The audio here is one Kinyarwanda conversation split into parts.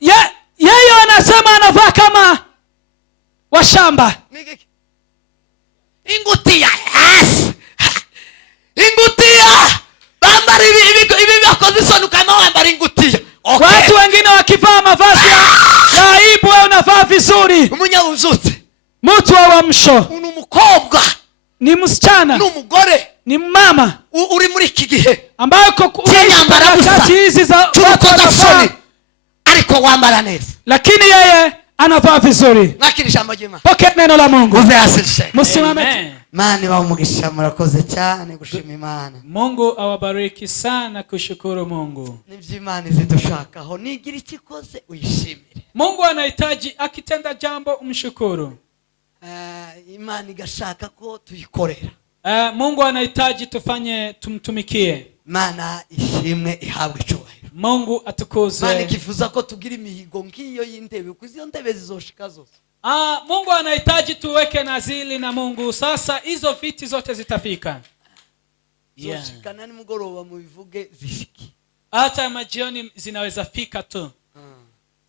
yayo. Yeye anasema anavaa kama washamba. Ingutiya. Yes. Ingutiya. Bambara ibi bakoze isoni kama wambara ingutiya. Okay. Watu wengine wakivaa mavazi ya aibu, wewe unavaa vizuri. Umunyabuzutse. Mtu wa uamsho. Umukobwa. Ni msichana. N'umugore. Ni mama. Uri muri iki gihe. Ambayo kati hizi za watu ariko wambara neza. Lakini yeye anavaa vizuri. Nakiri jambo jema. Pokea neno la Mungu. Musimame. Mani wa umugisha murakoze cyane gushima Imana. Mungu awabariki sana kushukuru Mungu. Nivyimana zidushakaho nigira ikikoze uyishimire. Mungu anahitaji akitenda jambo umshukuru. Imana igashaka ko tuyikorera. Mungu anahitaji tumtumikie. Mana ishimwe ihabwe icyubahiro. Mungu atukuze. Mana kifuza ko tugira imihigo ngiyo y'intebe kuziyo ntebe zizoshika zose. Mungu anahitaji tuweke nazili na Mungu. Sasa hizo viti zote zitafika. Zoshika nani mugoroba mu bivuge zishiki. Hata majioni zinaweza fika tu.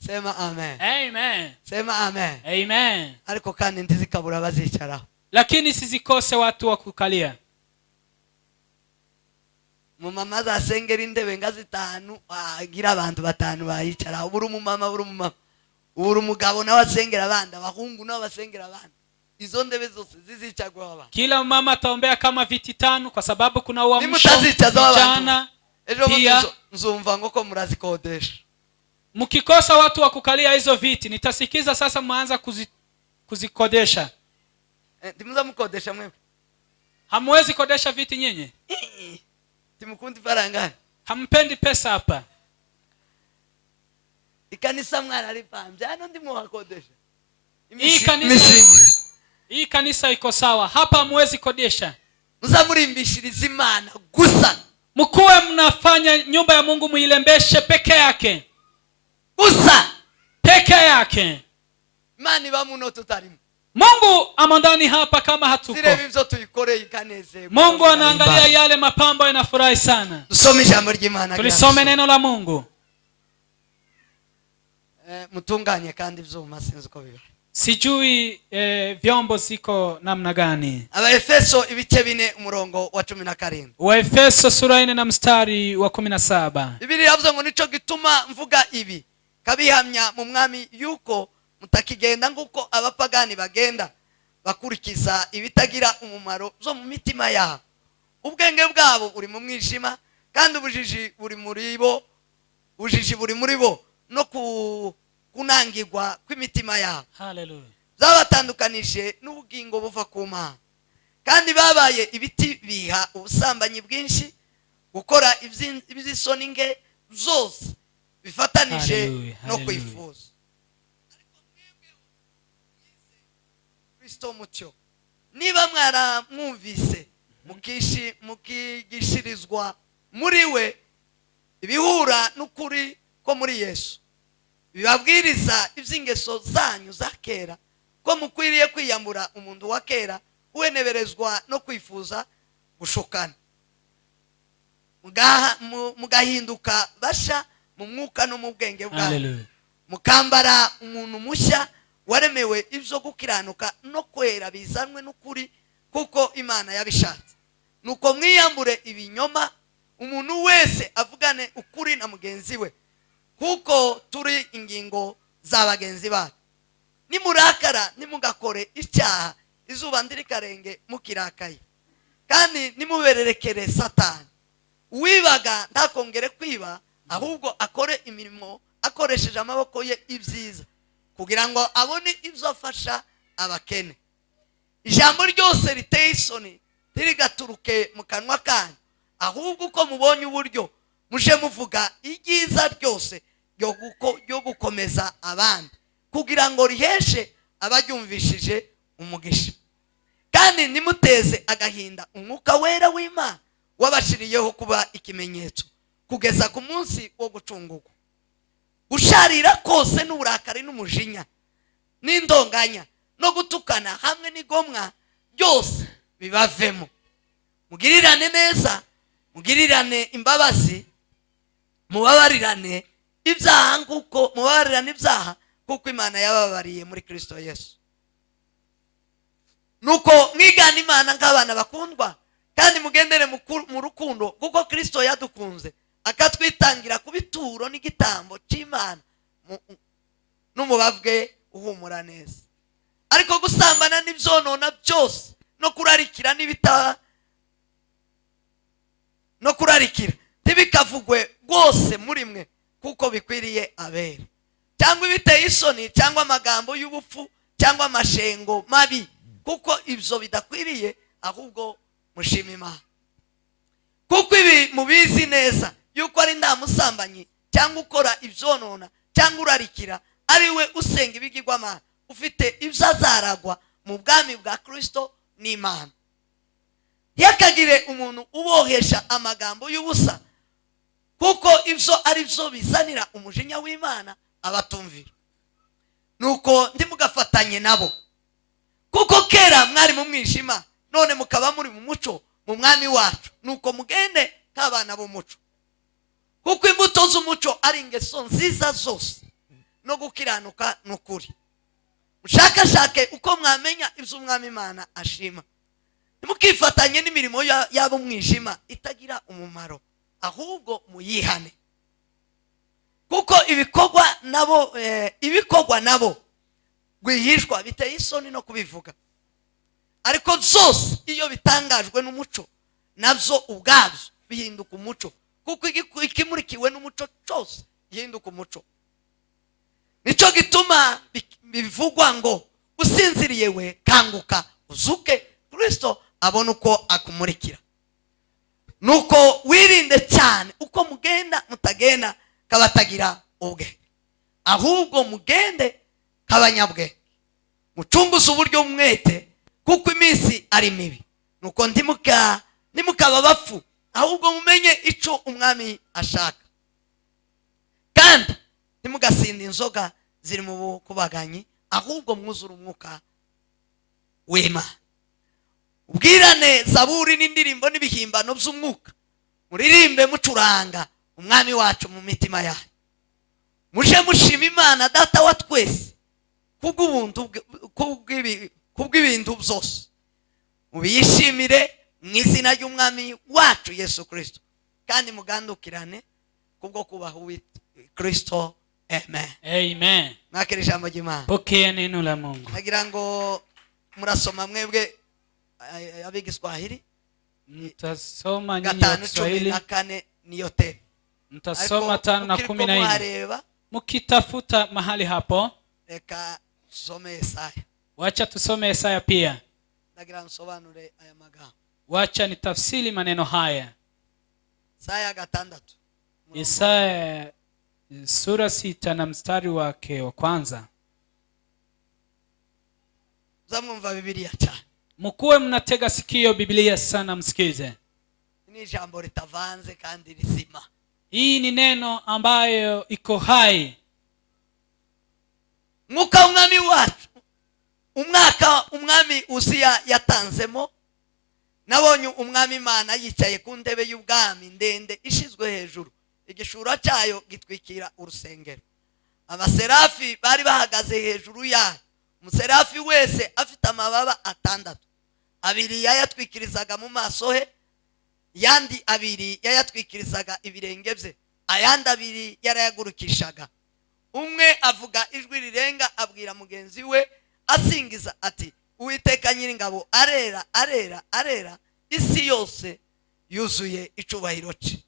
Sema amen. Amen. Sema amen. Amen. Ariko kandi ntizikabura bazicara. Lakini sizikose watu wa kukalia. Mumama zasengera indebe ngazi 5 agira abantu 5 bayicara. Uburi umumama uburi umugabo nawe asengera abandi, abahungu nawe basengera abandi. Izo ndebe zose zizicagwa abantu. Kila mama ataombea kama viti 5 kwa sababu kuna uamsho. Jana pia nzumva ngo ko murazikodesha. Mkikosa watu wa kukalia hizo viti, nitasikiza sasa mwanza kuzikodesha. Ndimuza mkodesha mwe. Hamwezi kodesha viti nyenye? Timukundi faranga. Hampendi pesa hapa. Ikanisa mwana alipambye hano ndimo wakodesha. Hii kanisa iko sawa. Hapa hamwezi kodesha. Muzamurimbishiriza Imana gusa. Mkuwe mnafanya nyumba ya Mungu muilembeshe peke yake. Gusa peke yake. Mani bamuno tutarimu. Mungu amandani hapa kama hatuko. Mungu anaangalia yale mapambo yanafurahi sana. Tulisome neno la Mungu. Mutunganye kandi vyuma sinzi ko biba. Sijui vyombo ziko namna gani. Abaefeso ibice 4 umurongo wa 17. Waefeso sura 4 na mstari wa 17. Biblia yavuze ngo nico gituma mvuga ibi kabihamya mu mwami yuko mutakigenda nguko abapagani bagenda bakurikiza ibitagira umumaro zo mu mitima yabo. Ubwenge bwabo uri mu mwijima kandi ubujiji buri muri bo no kunangirwa kw'imitima yabo. Hallelujah. Zabatandukanije n'ubugingo buva ku Mana. Kandi babaye ibiti biha ubusambanyi bwinshi gukora iby'isoni nge zose bifatanije no kwifuza. Kristo mucyo niba mwaramwumvise mukigishirizwa muri we ibihura n'ukuri ko muri Yesu bibabwiriza iby'ingeso zanyu za kera ko mukwiriye kwiyambura umuntu wa kera uweneberezwa no kwifuza gushokana mugahinduka basha mu mwuka no mu bwenge bwawe mukambara umuntu mushya waremewe ibyo gukiranuka no kwera bizanwe n'ukuri kuko Imana yabishatse. Nuko mwiyambure ibinyoma umuntu wese avugane ukuri na mugenzi we kuko turi ingingo za bagenzi bacu. Nimurakara nimugakore icyaha izuba ndirikarenge mukirakaye kandi nimubererekere Satani. Uwibaga ntakongere kwiba ahubwo akore imirimo akoresheje amaboko ye ibyiza kugira ngo abone ibyo afasha abakene. Ijambo ryose riteye isoni ntirigaturuke mu kanwa kanyu ahubwo uko mubonye uburyo muje muvuga ibyiza ryose ryo gukomeza abandi kugira ngo riheshe abaryumvishije umugisha. Kandi nimuteze agahinda umwuka wera w'Imana wabashiriyeho kuba ikimenyetso kugeza ku munsi wo gucungurwa. Gusharira kose n'uburakari n'umujinya n'indonganya no gutukana hamwe n'igomwa byose bibavemo. Mugirirane neza, mugirirane imbabazi, mubabarirane ibyaha nguko mubabarirane ibyaha kuko Imana yababariye muri Kristo Yesu. Nuko mwigana Imana nk'abana bakundwa kandi mugendere mu rukundo kuko Kristo yadukunze akatwitangira ku bituro n'igitambo cy'Imana n'umubabwe uhumura neza. Ariko gusambana n'ibyonona byose no kurarikira ntibikavugwe rwose muri mwe kuko bikwiriye abera, cyangwa ibiteye isoni cyangwa amagambo y'ubupfu cyangwa amashengo mabi, kuko ibyo bidakwiriye, ahubwo mushima Imana. Kuko ibi mubizi neza yuko ari nta musambanyi cyangwa ukora ibyonona cyangwa urarikira ari we usenga ibigirwamana ufite ibyo azaragwa mu bwami bwa Kristo n'Imana. Yakagire umuntu ubohesha amagambo y'ubusa, kuko ibyo ari byo bizanira umujinya w'Imana abatumvira. Nuko ndimugafatanye nabo, kuko kera mwari mu mwijima none mukaba muri mu muco mu mwami wacu. Nuko mugende nk'abana b'umuco, kuko imbuto z'umuco ari ingeso nziza zose no gukiranuka n'ukuri. Mushakashake uko mwamenya ibyo umwami Imana ashima. Ntimukifatanye n'imirimo y'abo mwijima itagira umumaro, ahubwo muyihane. Kuko ibikorwa nabo rwihishwa biteye isoni no kubivuga, ariko byose iyo bitangajwe n'umuco nabyo ubwabyo bihinduka umuco, kuko ikimurikiwe n'umuco cyose gihinduka umuco. Nicyo gituma bivugwa ngo usinziriye we kanguka uzuke, Kristo abona uko akumurikira. Nuko wirinde cyane uko mugenda mutagenda kabatagira ubwenge, ahubwo mugende kabanyabwenge, mucunguze uburyo mwete kuko iminsi ari mibi. Nuko ntimukaba bapfu, ahubwo mumenye icyo umwami ashaka, kandi ntimugasinde inzoga ziri mu bukubaganyi, ahubwo mwuzure umwuka w'Imana. Ubwirane zaburi n'indirimbo n'ibihimbano by'umwuka, muririmbe mucuranga umwami wacu mu mitima yanyu. Muje mushima Imana data wa twese kubw'ibintu byose, mubiyishimire mu izina ry'umwami wacu Yesu Kristo, kandi mugandukirane kubwo kubaha Kristo. Amen. Amen. Nakiri ijambo ry'Imana. Pokea neno la Mungu. Nagira ngo murasoma mwebwe abigiswahili. Mtasoma nyinyi wa Kiswahili. 5:14 niyo tena. Mtasoma 5:14. Mkitafuta mahali hapo. Reka tusome Yesaya. Wacha tusome Yesaya pia. Nagira nsobanure aya magambo. Wacha nitafsiri maneno haya. Yesaya 6. Yesaya sura 6 na mstari wake wa kwanza. Zamumva Biblia cyane. Mkuwe mnatega sikio Biblia sana, msikize. Ni jambo litavanze kandi rizima. Hii ni neno ambayo iko hai. Mwuka umwami wacu, umwaka umwami Uziya yatanzemo, nabonye umwami Imana yicaye ku ntebe y'ubwami ndende ishizwe hejuru, igishura cyayo gitwikira urusengero. Abaserafi bari bahagaze hejuru yayo, umuserafi wese afite amababa 6, abiri yayatwikirizaga mu maso he, yandi abiri yayatwikirizaga ibirenge bye, ayandi abiri yarayagurukishaga. Umwe avuga ijwi rirenga abwira mugenzi we asingiza ati, Uwiteka Nyiringabo arera arera arera, isi yose yuzuye icubahiro cye.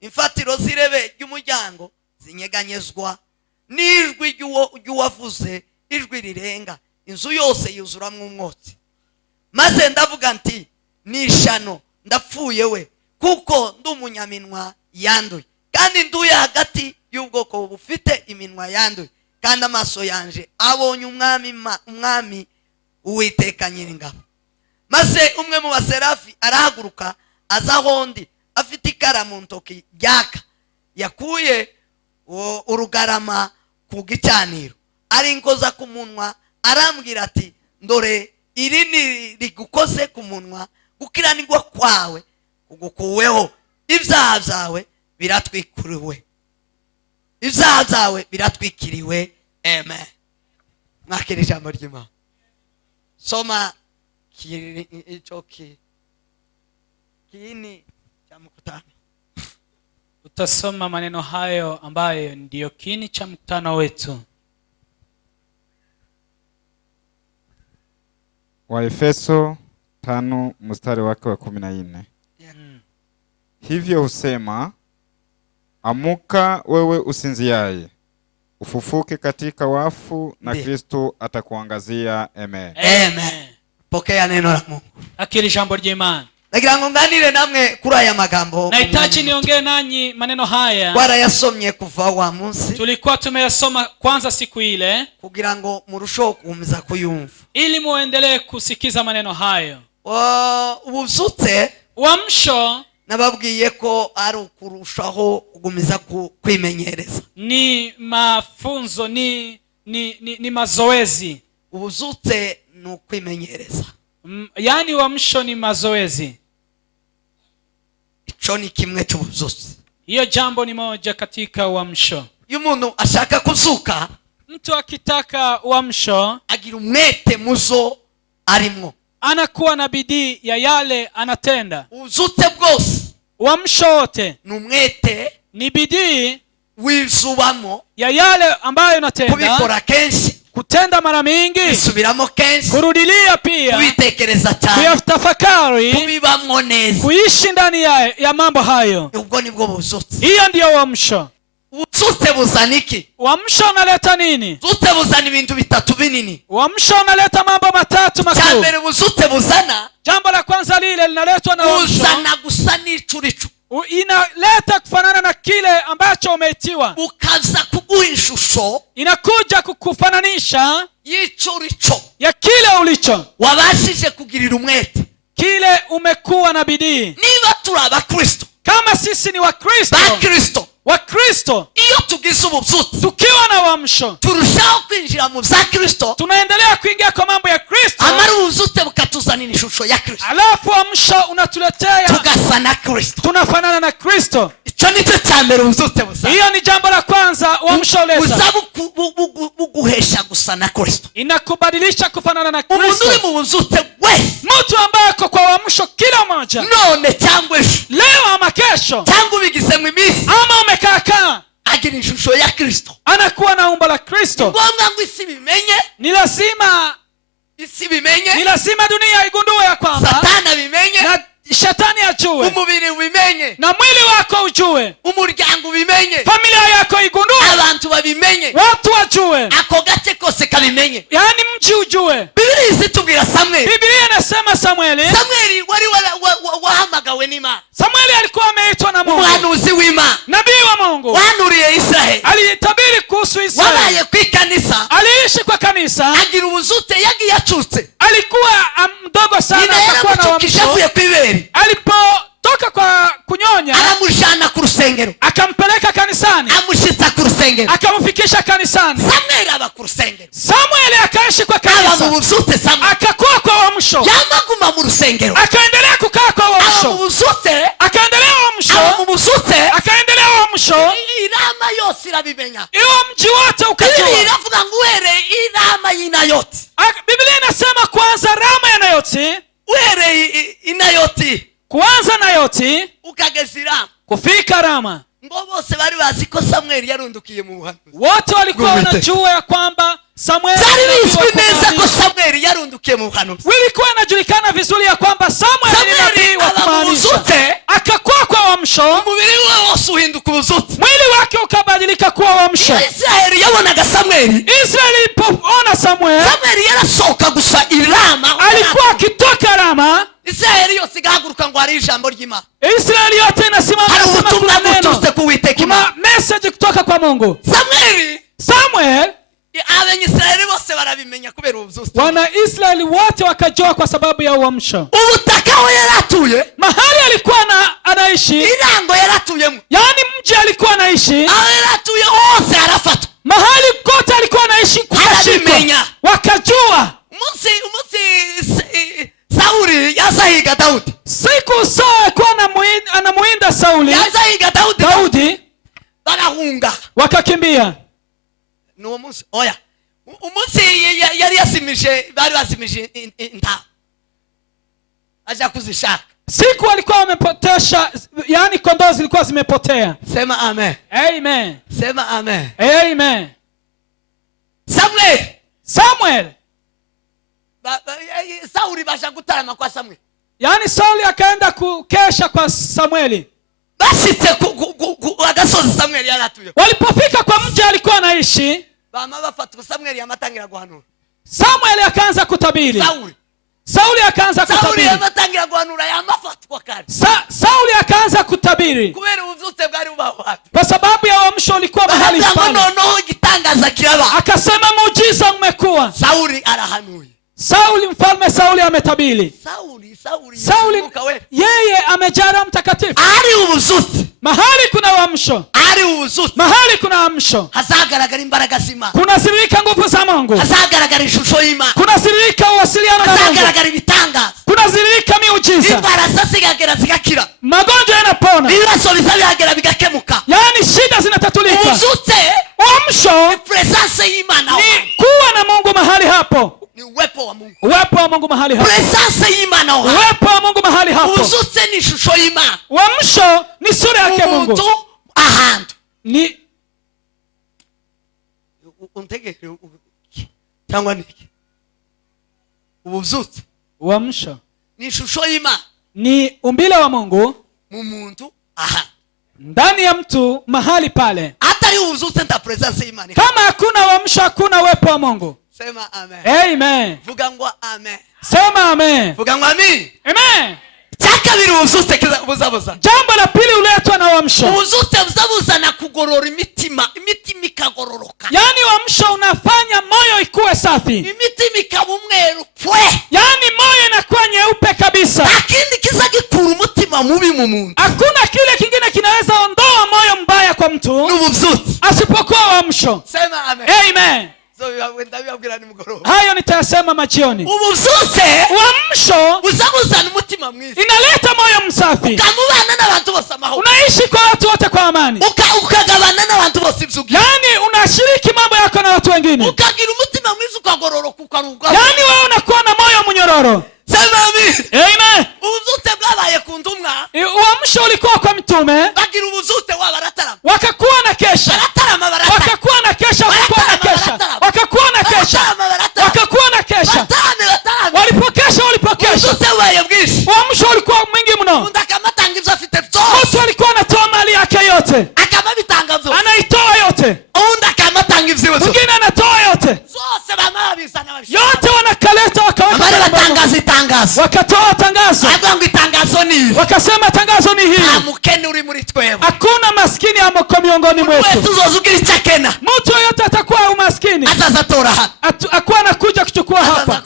Imfatiro z'irebe ry'umuryango zinyeganyezwa n'ijwi ry'uwavuze ijwi rirenga, inzu yose yuzuramwo umwotsi. Maze ndavuga nti, nishano ndapfuye we, kuko ndi umunyaminwa yanduye, kandi nduye hagati y'ubwoko bufite iminwa yanduye, kandi amaso yanje abonye umwami Uwiteka Nyiringabo. Maze umwe mu baserafi arahaguruka aza ahondi afite ikara mu ntoki ryaka, yakuye urugarama ku gicaniro, arinkoza ku munwa, arambwira ati, ndore iri ni rigukoze ku munwa, gukiranirwa kwawe kugukuweho, ibyaha byawe biratwikuriwe. ibyaha byawe biratwikiriwe. Amen. Mwakira ijambo ry'Imana. Soma hicho kiini cha mkutano. Utasoma maneno hayo ambayo ndiyo kiini cha mkutano wetu. Waefeso 5 mstari wake wa 14. Hivyo husema, amuka wewe usinziaye, ufufuke katika wafu na Kristo atakuangazia. Amen. Amen. Pokea neno la Mungu. Akili jambo ry'Imana. Nagira ngo nganire namwe kuri aya magambo. Nahitaji niongee nanyi maneno haya. Warayasomye kuva wa munsi. Tulikuwa tumeyasoma kwanza siku ile kugira ngo murusheho kumza kuyumva, ili muendelee kusikiza maneno hayo. Ubuzutse uamsho nababwiye ko ari ukurushaho kugumiza kwimenyereza. Ni mafunzo, ni mazoezi. Ubuzutse ni kwimenyereza. Yani uamsho ni mazoezi. Ico ni kimwe cy'ubuzutse. Hiyo jambo ni moja katika uamsho. Iyo umuntu ashaka kuzuka, mtu akitaka uamsho agira umwete muzo arimo, anakuwa na bidii ya yale anatenda. Ubuzutse bwose, uamsho wote ni umwete, ni bidii wizubamo ya yale ambayo unatenda, kubikora kenshi, kutenda mara mingi, subiramo kenshi, kurudilia pia, kubitekereza cyane, kuyatafakari, kubibamo neza, kuishi ndani ya mambo hayo. Ubwo nibwo buzutse. Hiyo ndio uamsho. Ubuzutse buzana iki? Uamsho unaleta nini? Ubuzutse buzana ibintu bitatu binini. Uamsho unaleta mambo matatu makuu. Cyambere ubuzutse buzana, jambo la kwanza lile linaletwa na uamsho, uzana gusa n'icuricu. Inaleta kufanana na kile ambacho umeitiwa. Ukaza kuguha ishusho, inakuja kukufananisha y'icurico, ya kile ulicho wabashije kugirira umwete, kile umekuwa na bidii. Niba turi abakristo, kama sisi ni Wakristo, Wakristo, iyo tugize ubuzutse, tukiwa na uamsho, turushaho kwinjira mu bya Kristo, tunaendelea kuingia kwa mambo ya Kristo, amara ubuzutse bukatuzanira ishusho ya Kristo, alafu uamsho unatuletea tugasa na Kristo, tunafanana na Kristo. Ico nicyo cyambere ubuzutse busa. Hiyo ni jambo la kwanza uamsho leta. Uzabu buguhesha gusa na Kristo, inakubadilisha kufanana na Kristo. Umuntu uri mu buzutse wese, mtu ambaye kwa uamsho kila mmoja, none cyangwa leo ama kesho, cyangwa ubigizemo iminsi, ama umekaka, agira ishusho ya Kristo, anakuwa na umbo la Kristo. Ngombwa ngo isi bimenye, ni lazima dunia igundue ya kwamba Satani bimenye, na shetani ajue, umubiri ubimenye, na mwili wako ujue, umuryango ubimenye, familia yako igundue, abantu babimenye, watu wajue, ako gace kose kabimenye, yani mji ujue. Biblia isitubwira Samueli. Biblia inasema Samueli wari wahamagawe n'Imana. Samueli alikuwa ameitwa na Mungu, umuhanuzi w'Imana, nabii wa Mungu, wanuriye Israeli, alitabiri kuhusu Israeli, wabaye ku kanisa, aliishi kwa kanisa, agira ubuzutse, yagiye acutse, alikuwa mdogo sana, akakuwa na uamsho. Alipotoka kwa kunyonya, aramujana ku rusengero, akampeleka kanisani, amushitsa ku rusengero, akamfikisha kanisani. Samueli aba ku rusengero, Samueli akaishi kwa kanisa, aba mu buzutse, Samueli akakuwa kwa uamsho, yamaguma mu rusengero, akaendelea kukaa kwa uamsho, aba mu buzutse, akaendelea uamsho, aba mu buzutse, akaendelea uamsho. Irama yose irabimenya, iyo mji wote ukajua. Iravuga ngo uhere Irama y'Inayoti. Biblia inasema kwanza Rama ya Nayoti, uhere Inayoti, kwanza Nayoti ukageza Rama, kufika Rama. Ngo bose bari bazi ko Samueli yarundukiye mu buhanuzi, wote walikuwa wanajua ya kwamba Samueli, bizwi neza ko Samueli yarundukiye mu buhanuzi, ilikuwa inajulikana vizuri ya kwamba Samueli ni nabii wa kumaanisha. Akakuwa kwa uamsho, umubiri we wose uhinduka ubuzutse, mwili wake ukabadilika kuwa uamsho. Israeli yabonaga Samueli, Israeli ilipoona Samueli yarasohoka gusa Irama, alikuwa akitoka Rama, Israeli yose igahaguruka ngo hari ijambo ry'Imana, Israeli yote inasimama kusema kuna neno, kuna message kutoka kwa Mungu. Samuel Abanyisraeli bose barabimenya kubera ubuzutse, wana Israeli wote wakajua kwa sababu ya uamsho. Ubutaka we yaratuye, mahali alikuwa anaishi, irango yaratuyemo, yani mji alikuwa anaishi, yaratuye hose arafatwa, mahali kote alikuwa anaishi kukashika, wakajua. Umunsi Sauli yazahiga Daudi, siku Sauli alikuwa anamuinda Sauli, yazahiga Daudi, Daudi barahunga, wakakimbia. Nuwo munsi oya umunsi yari yasimije, bari basimije inta aja kuzishaka. Siku walikuwa wamepotesha, yani kondoo zilikuwa zimepotea. Sema amen. Amen. Sema amen. Amen. Samuel. Sauli basha gutarama kwa Samuel. Yani Sauli akaenda kukesha kwa Samueli. Bashitse agasozi Samuel yaratuye. Walipofika kwa mji alikuwa anaishi, bama bafata Samuel yamatangira guhanura. Samuel akaanza kutabiri. Sauli akaanza kutabiri. Sauli yamatangira guhanura yamafatwa kare. Sauli akaanza kutabiri. Kubera ubuzutse bwari bubaho hapi. Kwa sababu ya uamsho ulikuwa mahali pale. No gitangaza kiraba. Akasema muujiza umekuwa. Sauli arahanuye. Mfalme Sauli ametabiri. Sauli yeye amejaa Mtakatifu. Ari ubuzutse. Mahali kuna uamsho. Ari ubuzutse. Mahali kuna uamsho. Hazagaragara imbaraga z'Imana. Kuna zirika nguvu za Mungu. Hazagaragara ishusho y'Imana. Kuna zirika uwasiliano na Mungu. Hazagaragara ibitangaza. Kuna zirika miujiza. Imbaraga zigagera zigakira. Magonjwa yanapona. Ibibazo bizagera bigakemuka. Yani shida zinatatulika. Ubuzutse. Uamsho. Presence y'Imana. Ni kuwa na Mungu mahali hapo. Ni uwepo wa Mungu. Uwepo wa Mungu mahali hapo. Presence y'Imana. Uwepo wa Mungu mahali hapo. Ubuzutse ni ishusho y'Imana. Uamsho ni sura yake Mungu. Umuntu ahantu. Ni untegeke cyangwa niki? Ubuzutse. Uamsho ni ishusho y'Imana. Ni umbile wa Mungu mu muntu aha. Ndani ya mtu mahali pale. Atari ubuzutse nta presence y'Imana. Kama hakuna uamsho hakuna uwepo wa Mungu. Sema amen. Amen. Vuga ngo amen. Sema amen. Vuga ngo amen. Amen. Cyakabiri ubuzutse buzabuza. Jambo la pili uletwa na uamsho. Ubuzutse buzabuza na kugorora imitima ikagororoka. Yani uamsho unafanya moyo ikuwe safi. Imitima ikaba umweru pwe. Yani moyo inakuwa nyeupe kabisa. Lakini kiza gikura umutima mubi mu muntu. Hakuna kile kingine kinaweza ondoa moyo mbaya kwa mtu. N'ubuzutse. Asipokuwa uamsho. Sema amen. Amen. Hayo nitayasema majioni. Ubuzutse uamsho buzabuzana umutima mwiza. Inaleta moyo msafi. Ukamubana n'abantu bose amahoro. Unaishi kwa watu wote kwa amani. Ukagabana n'abantu bose ibisugi. Yani unashiriki mambo yako na watu wengine. Ukagira umutima mwiza ukagororoka ukaruga. Yani wewe unakuwa na moyo mnyororo. Sema amen. Amen. Ubuzutse bwabaye ku ntumwa. Uamsho ulikuwa kwa mitume. Bagira ubuzutse wabaratarama. Wakakuwa na kesha. Baratarama. Wakakuwa na kesha. Wakakuwa na kesha. Wakakuwa na kesha. Walipokesha. Ubuzutse wabaye bwinshi. Uamsho ulikuwa mwingi mno. Undakamatanga ibyo afite byose. Mtu alikuwa anatoa mali yake yote. Akamabitangazo. Anaitoa yote. Undakamatanga ibyo. Mwingine anatoa yote. Zose bamabisana babisha. Yote wanakaleta wakaweka. Bale batangaza itangazo. Wakatoa tangazo. Agango itangazo ni. Wakasema tangazo ni hili. Amukeni uri muri twewe. Hakuna maskini amoko miongoni mwetu. Wewe tuzozugira icyakena. Mtu yote atakuwa umaskini. Azazatora hapa. Akuwa anakuja kuchukua hapa.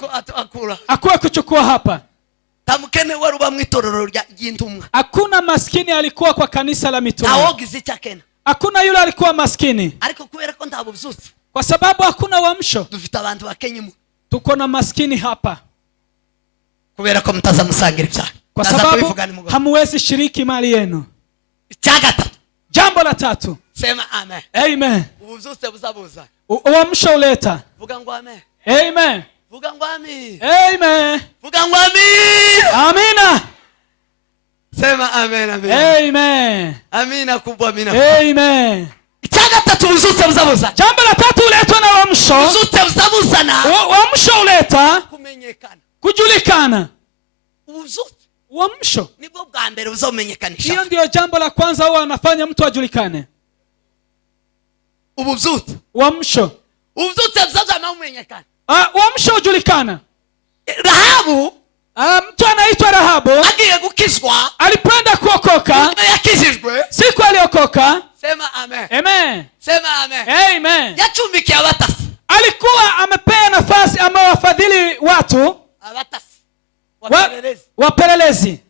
Akuwa kuchukua hapa. Tamukene wari uba mwitororo ry'intumwa. Hakuna maskini alikuwa kwa kanisa la mitume. Awogize icyakena. Hakuna yule alikuwa maskini. Ariko kubera ko ndabo byose. Kwa sababu hakuna uamsho. Dufite abantu bakenyimo. Tuko na maskini hapa. Kubera ko mutazamusangira ibyaha. Kwa sababu hamuwezi shiriki mali yenu. Icyagata. Jambo la tatu. Sema amen. Amen. Ubuzutse buzabuza. Uamsho uleta. Vuga ngo amen. Amen. Vuga ngo amen. Amen. Vuga ngo amen. Amina. Sema amen amen. Amen. Amina kubwa amina. Amen. Icyagata ubuzutse buzabuza. Jambo la tatu uletwa na uamsho. Ubuzutse buzabuza na. Uamsho uleta kumenyekana. Kujulikana. Ubuzutse. Uamsho nibwo bwa mbere uzomenyekanisha. Hiyo ndio jambo la kwanza huwa anafanya mtu ajulikane. Ubuzutse. Uamsho. Ubuzutse buzaza na umenyekana. Uamsho ujulikana. Rahabu. Mtu anaitwa Rahabu. Agiye gukizwa. Alipenda kuokoka. Yakijijwe. Siku aliokoka. Sema amen. Amen. Sema amen. Amen. Yachumbikia abatasi. Alikuwa amepea nafasi amewafadhili watu. Abatasi. Wapelelezi.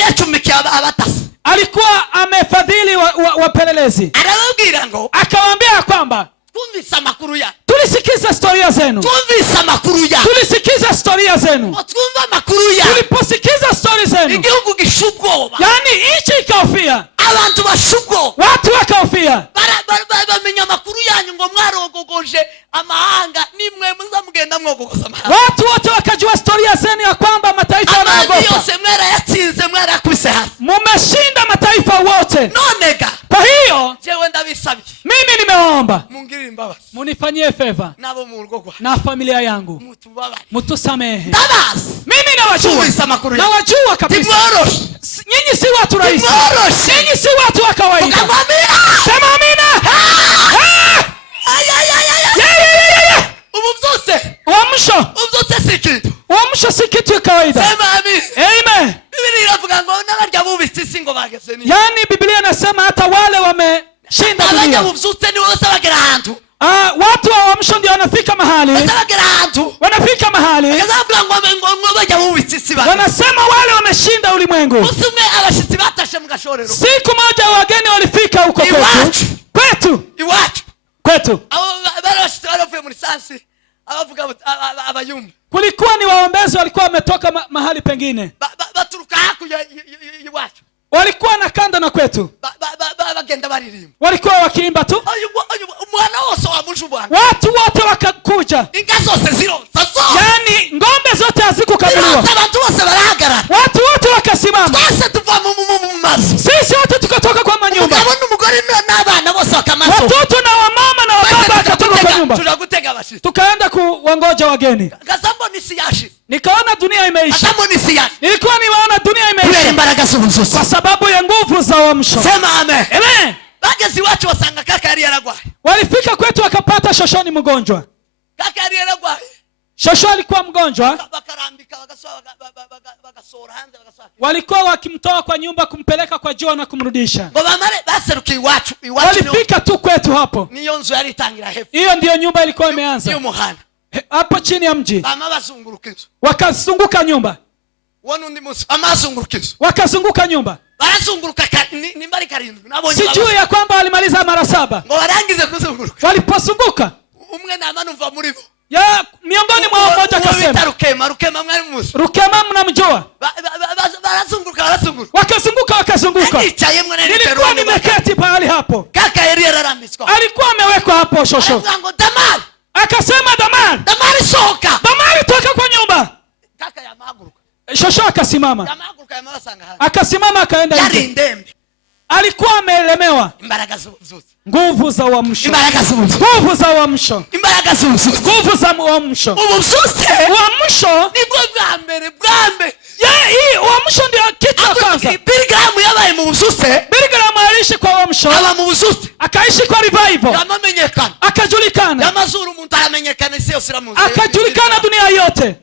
Yachumbikia abatasi. Alikuwa amefadhili wapelelezi. Arababwira ngo. Akawaambia kwamba twumvise amakuru ya. Tulisikiza historia zenu. Twumvise amakuru ya. Tulisikiza historia zenu. Twumva amakuru ya. Tuliposikiza stories zenu. Igihugu gishubwoba. Yani nchi ikaofia. Abantu bashubwo. Watu wakaofia. turamenya amakuru yanyu ngo mwarogogoje amahanga nimwe muzamugenda mwogogoza amahanga. Watu wote wakajua historia zenu ya kwamba mataifa yanaogopa. Amani yose mwarayatsinze mwarakubise hasi. Mumeshinda mataifa wote. Nonega. Kwa hiyo jewe ndabisabiye. Mimi nimeomba. Mungirire imbabazi. Munifanyie favor. Nabo mu rugo rwa. Na familia yangu. Mutubabare. Mutusamehe. Ndabazi. Mimi nawajua. Nawajua kabisa. Nyinyi si watu rahisi. Nyinyi si watu wa kawaida. Sema amina. Uamsho si kitu kawaida. Sema amin. Amen. Biblia inavuga ngo n'abarya bubisi singo bageze ni. Yani Biblia inasema hata wale wameshinda dunia. Abarya bubisi ni wose bagera ahantu. Watu wa uamsho ndio wanafika mahali. Bagera ahantu. Wanafika mahali. Kazavuga ngo bajya bubisi siba. Wanasema wale wameshinda ulimwengu. Usumwe abashitsi batashe mu gashorero. Siku moja wageni walifika huko kwetu. Kwetu. Abo barashitsi baravuye muri sansi. Abavuga abayumba. Kulikuwa ni waombezi walikuwa wametoka mahali pengine. Baturuka hakuya iwacu. Walikuwa na kanda na kwetu. Bagenda baririmba. Walikuwa wakiimba tu. Mwana wose wa mushu bwana. Watu wote wakakuja. Inga zose ziro. Yani ngombe zote hazikukamiliwa. Watu wose barahagarara. Watu wote wakasimama. Twese tuva mu mazu. Sisi wote tukatoka kwa manyumba. Umugore n'abana bose bakamaso. Watoto na wamama na wababa wakatoka kwa nyumba. Tunagutega abashitsi. Tukaenda kuwangoja wageni. Gazambo nisi yashi. Nikaona dunia imeisha. Gazambo nisi yashi. Nilikuwa nimeona dunia imeisha. Kwa sababu ya nguvu za uamsho. Sema amen. Amen. Bagezi wacu wasanga kaka yari yaragwaye. Walifika kwetu wakapata shoshoni mgonjwa. Kaka yari yaragwaye. Shosho alikuwa mgonjwa. Bakarambika bagasora hanze bagasaka. Walikuwa wakimtoa kwa nyumba kumpeleka kwa jua na kumrudisha. Ngo bamare baseruka iwacu. Walifika tu kwetu hapo. Niyo nzu yari itangira hefu. Hiyo ndio nyumba ilikuwa imeanza. Niyo muhana. Hapo chini ya mji. Bama bazunguruka inzu. Wakazunguka nyumba. Wonundi musi amazunguruka inzu. Wakazunguka nyumba. Barazunguruka nimbari karindwi nabonye. Sijui ya kwamba walimaliza mara 7. Ngo warangize kuzunguruka. Walipozunguka umwe na manumva muri bo. Ya miongoni mwa mmoja akasema. Rukema mwari musi. Rukema mnamjua? Barazunguruka. Wakazunguka. Nilikuwa nimeketi pahali hapo. Kaka yari yararambitswa. Alikuwa amewekwa hapo shosho. Damari. Akasema Damari soka. Damari toka kwa nyumba. Kaka ya maguruka. Shosho akasimama. Maguruka ya mawasanga hapa. Akasimama akaenda nje. Yari ndembe. Alikuwa amelemewa. Imbaraga zuzu. Nguvu za uamsho. Imbaraga zuzu. Nguvu za uamsho. Imbaraga zuzu. Nguvu za uamsho. Uamsho nibwo bwambe. Hii uamsho ndio kitu cha kwanza. Bilgram yabaye mu bususe. Bilgram aliishi kwa uamsho. Aba mu bususe. Akaishi kwa revival. Yamamenyekana. Akajulikana. Yamazuru umuntu aramenyekana isi yose iramuzi. Akajulikana dunia yote.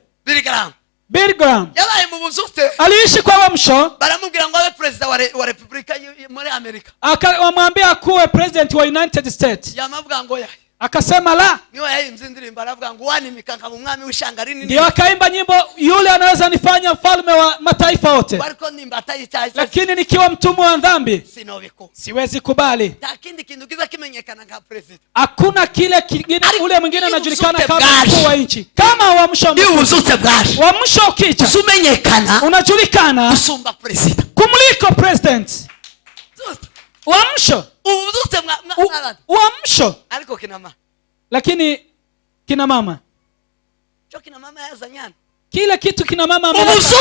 Bilgram yabaye mu bususe. Aliishi kwa uamsho. Baramubwira ngo abe president wa Republika muri Amerika. Akamwambia kuwe president wa United States. Yamavuga ngo akasema la. Niyo yahimbye indirimbo aravuga ngo wani mikanga mu mwami w'ishanga rinini. Ndio akaimba nyimbo yule anaweza nifanya mfalme wa mataifa yote. Bariko nimba atayicaye. Lakini nikiwa mtumwa wa dhambi sinobiko. Siwezi kubali. Lakini kintu kiza kimenyekana nka president. Hakuna kile kingine ule mwingine anajulikana kama mkuu wa nchi. Kama uamsho. Ni uzute bwaje. Uamsho ukicha. Usumenyekana. Unajulikana. Usumba president. Kumliko president. Uamsho. Uamsho. Aliko kina mama. Lakini kina mama. Cho kina mama yazanyana. Kila kitu kina mama ameleta.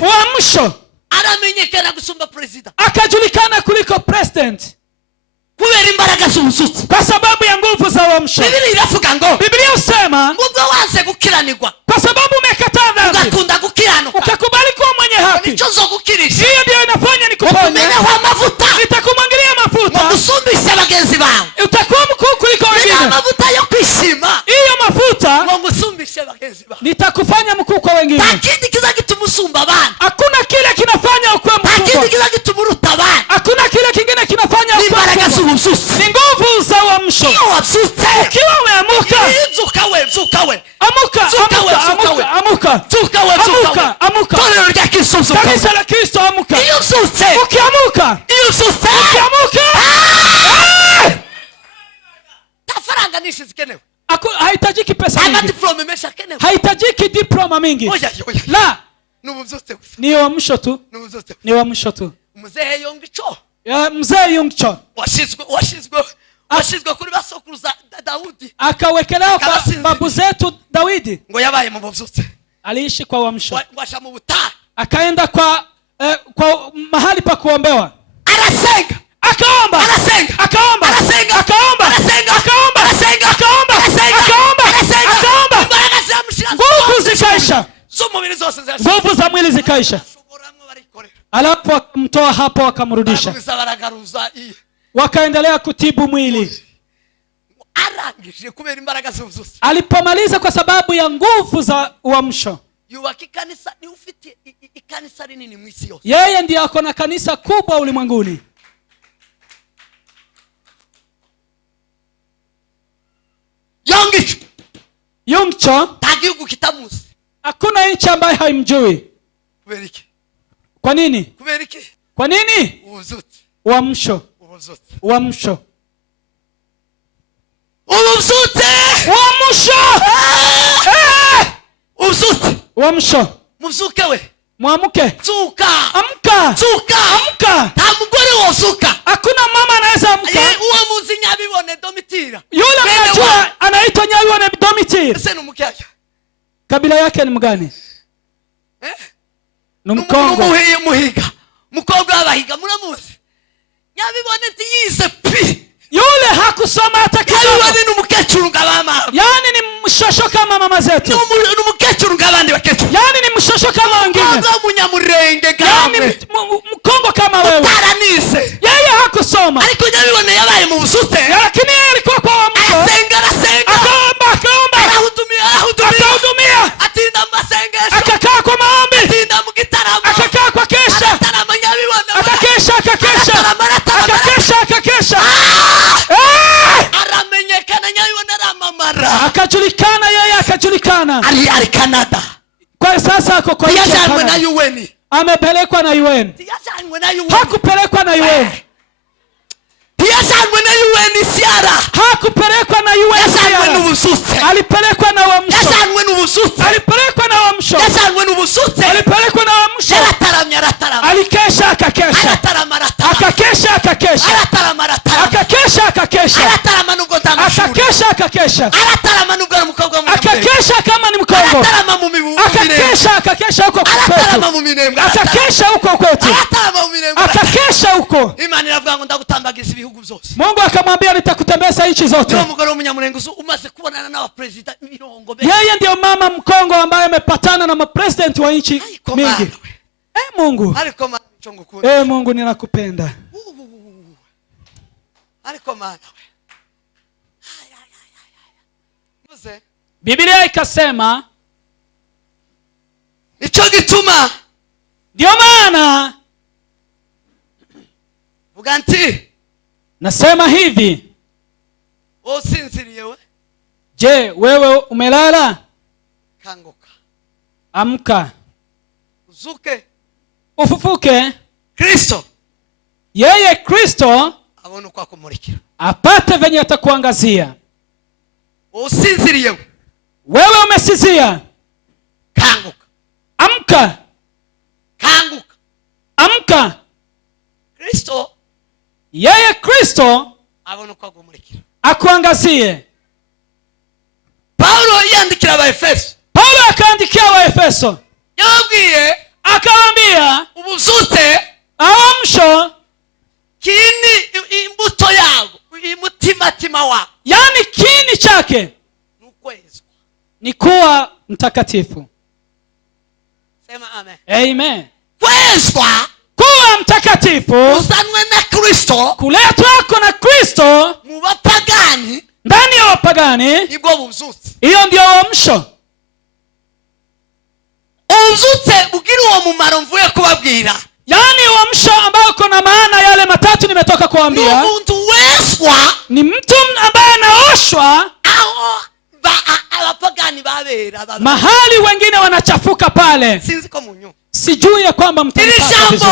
Uamsho. Aramenyekana gusumba president. Akajulikana kuliko president. Kubera imbaraga z'ubusutsi. Kwa sababu ya nguvu za uamsho. Biblia iravuga ngo. Biblia usema. Ngubwo wanze gukiranirwa. Kwa sababu umekataa dhambi. Ugakunda gukiranuka. Ukakubali kuwa mwenye haki. Nicho zo gukirisha. Hiyo ndio inafanya nikuponye. Umenewa mafuta. Nitakumwangilia mafuta. Ngusumbisha bagenzi bawe. Utakuwa mkuu kuliko wengine. Nina mafuta yo kwishima. Hiyo mafuta. Ngusumbisha bagenzi bawe. Nitakufanya mkuu kwa wengine. Takindi kiza gitumusumba abana. Hakuna kile kinafanya ukwe mkuu. Takindi kiza gitumuruta abana. Hakuna kile kingine kinafanya ukwe mkuu. Ni nguvu za uamsho. Ukiwa umeamuka. Amuka. Kanisa la Kristo amuka. Ukiamuka. Tafaranga nishi zikenewe. Haitajiki pesa mingi. Haitajiki diploma mingi. La. Ni uamsho tu. Mzee yongicho. mzee Yungcho washizwe kuri basokuruza Daudi, akawekelewa kwa babu zetu Daudi, ngo yabaye mu buvyutse, aliishi kwa uamsho, washa mu butari, akaenda kwa mahali pa kuombewa, arasenga, akaomba, arasenga, akaomba, arasenga, akaomba, arasenga, akaomba, arasenga, akaomba, arasenga, akaomba, arasenga, akaomba, imbaraga zamushira, nguvu zikaisha, z'umubiri zose zirashira, nguvu za mwili zikaisha, alafu akamtoa hapo akamrudisha, wakaendelea kutibu mwili. Arangije kubera imbaraga z'ubuzuzi, alipomaliza kwa sababu ya nguvu za uamsho, yubaka ikanisa, ni ufite ikanisa rinini mu isi yose, yeye ndiye ako na kanisa kubwa ulimwenguni. Yungcho tagihugu kitamuzi, hakuna nchi ambayo haimjui. Kubera iki? Kwa nini? Kubera iki? Kwa nini? Ubuzuti, uamsho, ubuzuti, uamsho, ubuzuti, uamsho, ubuzuti, uamsho. Muzuke we, mwamuke, zuka, amka, zuka, amka. Nta mugore wozuka, hakuna mama anaweza amka. Uwo muzi Nyabibone Domitira, yule mnajua anaitwa Nyabibone Domitira. Ese numukyaje, kabila yake ni mgani? Ni Mkongo. Muhiga, mukobwa w'abahiga, muramuzi. Nyabibone tiyize pi, yule hakusoma hata kidogo. Nyabibone n'umukecuru ngabama, yani ni mshosho kama mama zetu, n'umukecuru ngabandi bakecuru, yani ni mshosho kama wengine, ngo munyamurenge gamwe, yani Mkongo kama wewe, utaranize. Yeye hakusoma, ariko Nyabibone yabaye mu busute, lakini yeye alikuwa kwa uamsho, arasenga, akaomba, akahudumia, atinda masengesho, akakaa kwa maombi, atinda mu gitaramo, akakaa kwa kesha, atarama Nyabibone, akakesha, aramenyekana Nyabibone, aramamara, akajulikana, yeye akajulikana. ali Canada Kwa sasa ako kwa Canada, na UN, amepelekwa na UN, hakupelekwa na UN, yashangwe na UN Siara, hakupelekwa na UN yashangwe n'ubususte, alipelekwa na uamsho, yashangwe n'ubususte, alipelekwa na uamsho, yashangwe n'ubususte, alipelekwa na uamsho, aratarama, alikesha, akakesha, aratarama, akakesha, aratarama, akakesha, aratarama n'ubwo ndamashuri, akakesha, aratarama n'ubwo umukobwa mu akakesha kama ni Mkongo, aratarama mu mibu, akakesha huko aratarama kwetu, mu minembwe, akakesha huko kwetu, aratarama mu minembwe, akakesha huko. Imana iravuga ngo ndagutambagiza ibihugu byose. Mungu akamwambia nitakutembeza nchi zote. Ndio mugore w'umunyamurenge umaze kubonana na president mirongo be. Yeye ndio mama Mkongo ambaye amepatana na mapresident wa nchi mingi. Mungu. Aliko maana chongo kule. Mungu ninakupenda. Aliko maana. Biblia ikasema icho gituma, ndio maana uganti nasema hivi, usinziriye we, je, wewe umelala? Kanguka, amka, uzuke, ufufuke. Kristo, yeye Kristo abone kwa kumurikira, apate venye atakuangazia. Usinziriye wewe, umesizia, kanguka, amka, kanguka, amka. Kristo, yeye Kristo abone kwa kumurikira, akuangazie. Paulo yandikira Abaefeso, Paulo akaandikia Waefeso, yabwiye, akawaambia ubuzute, amsho kini imbuto yago, imutimatima wako, yani kini chake ni kuwa mtakatifu. Sema amen. Amen. Kwezwa, kuwa mtakatifu, uzanwe na Kristo, kuletwako na Kristo mu bapagani, ndani ya wapagani, nibwo buzutse. hiyo ndio uamsho. Uzutse bugira uwo mumaro mvuye kubabwira, yani uamsho ambao kuna maana yale matatu nimetoka kuambia. Umuntu weswa ni mtu ambaye anaoshwa aho abapagani babera, mahali wengine wanachafuka pale. Sinzi ko munyo, sijui ya kwamba mtanipata vizuri.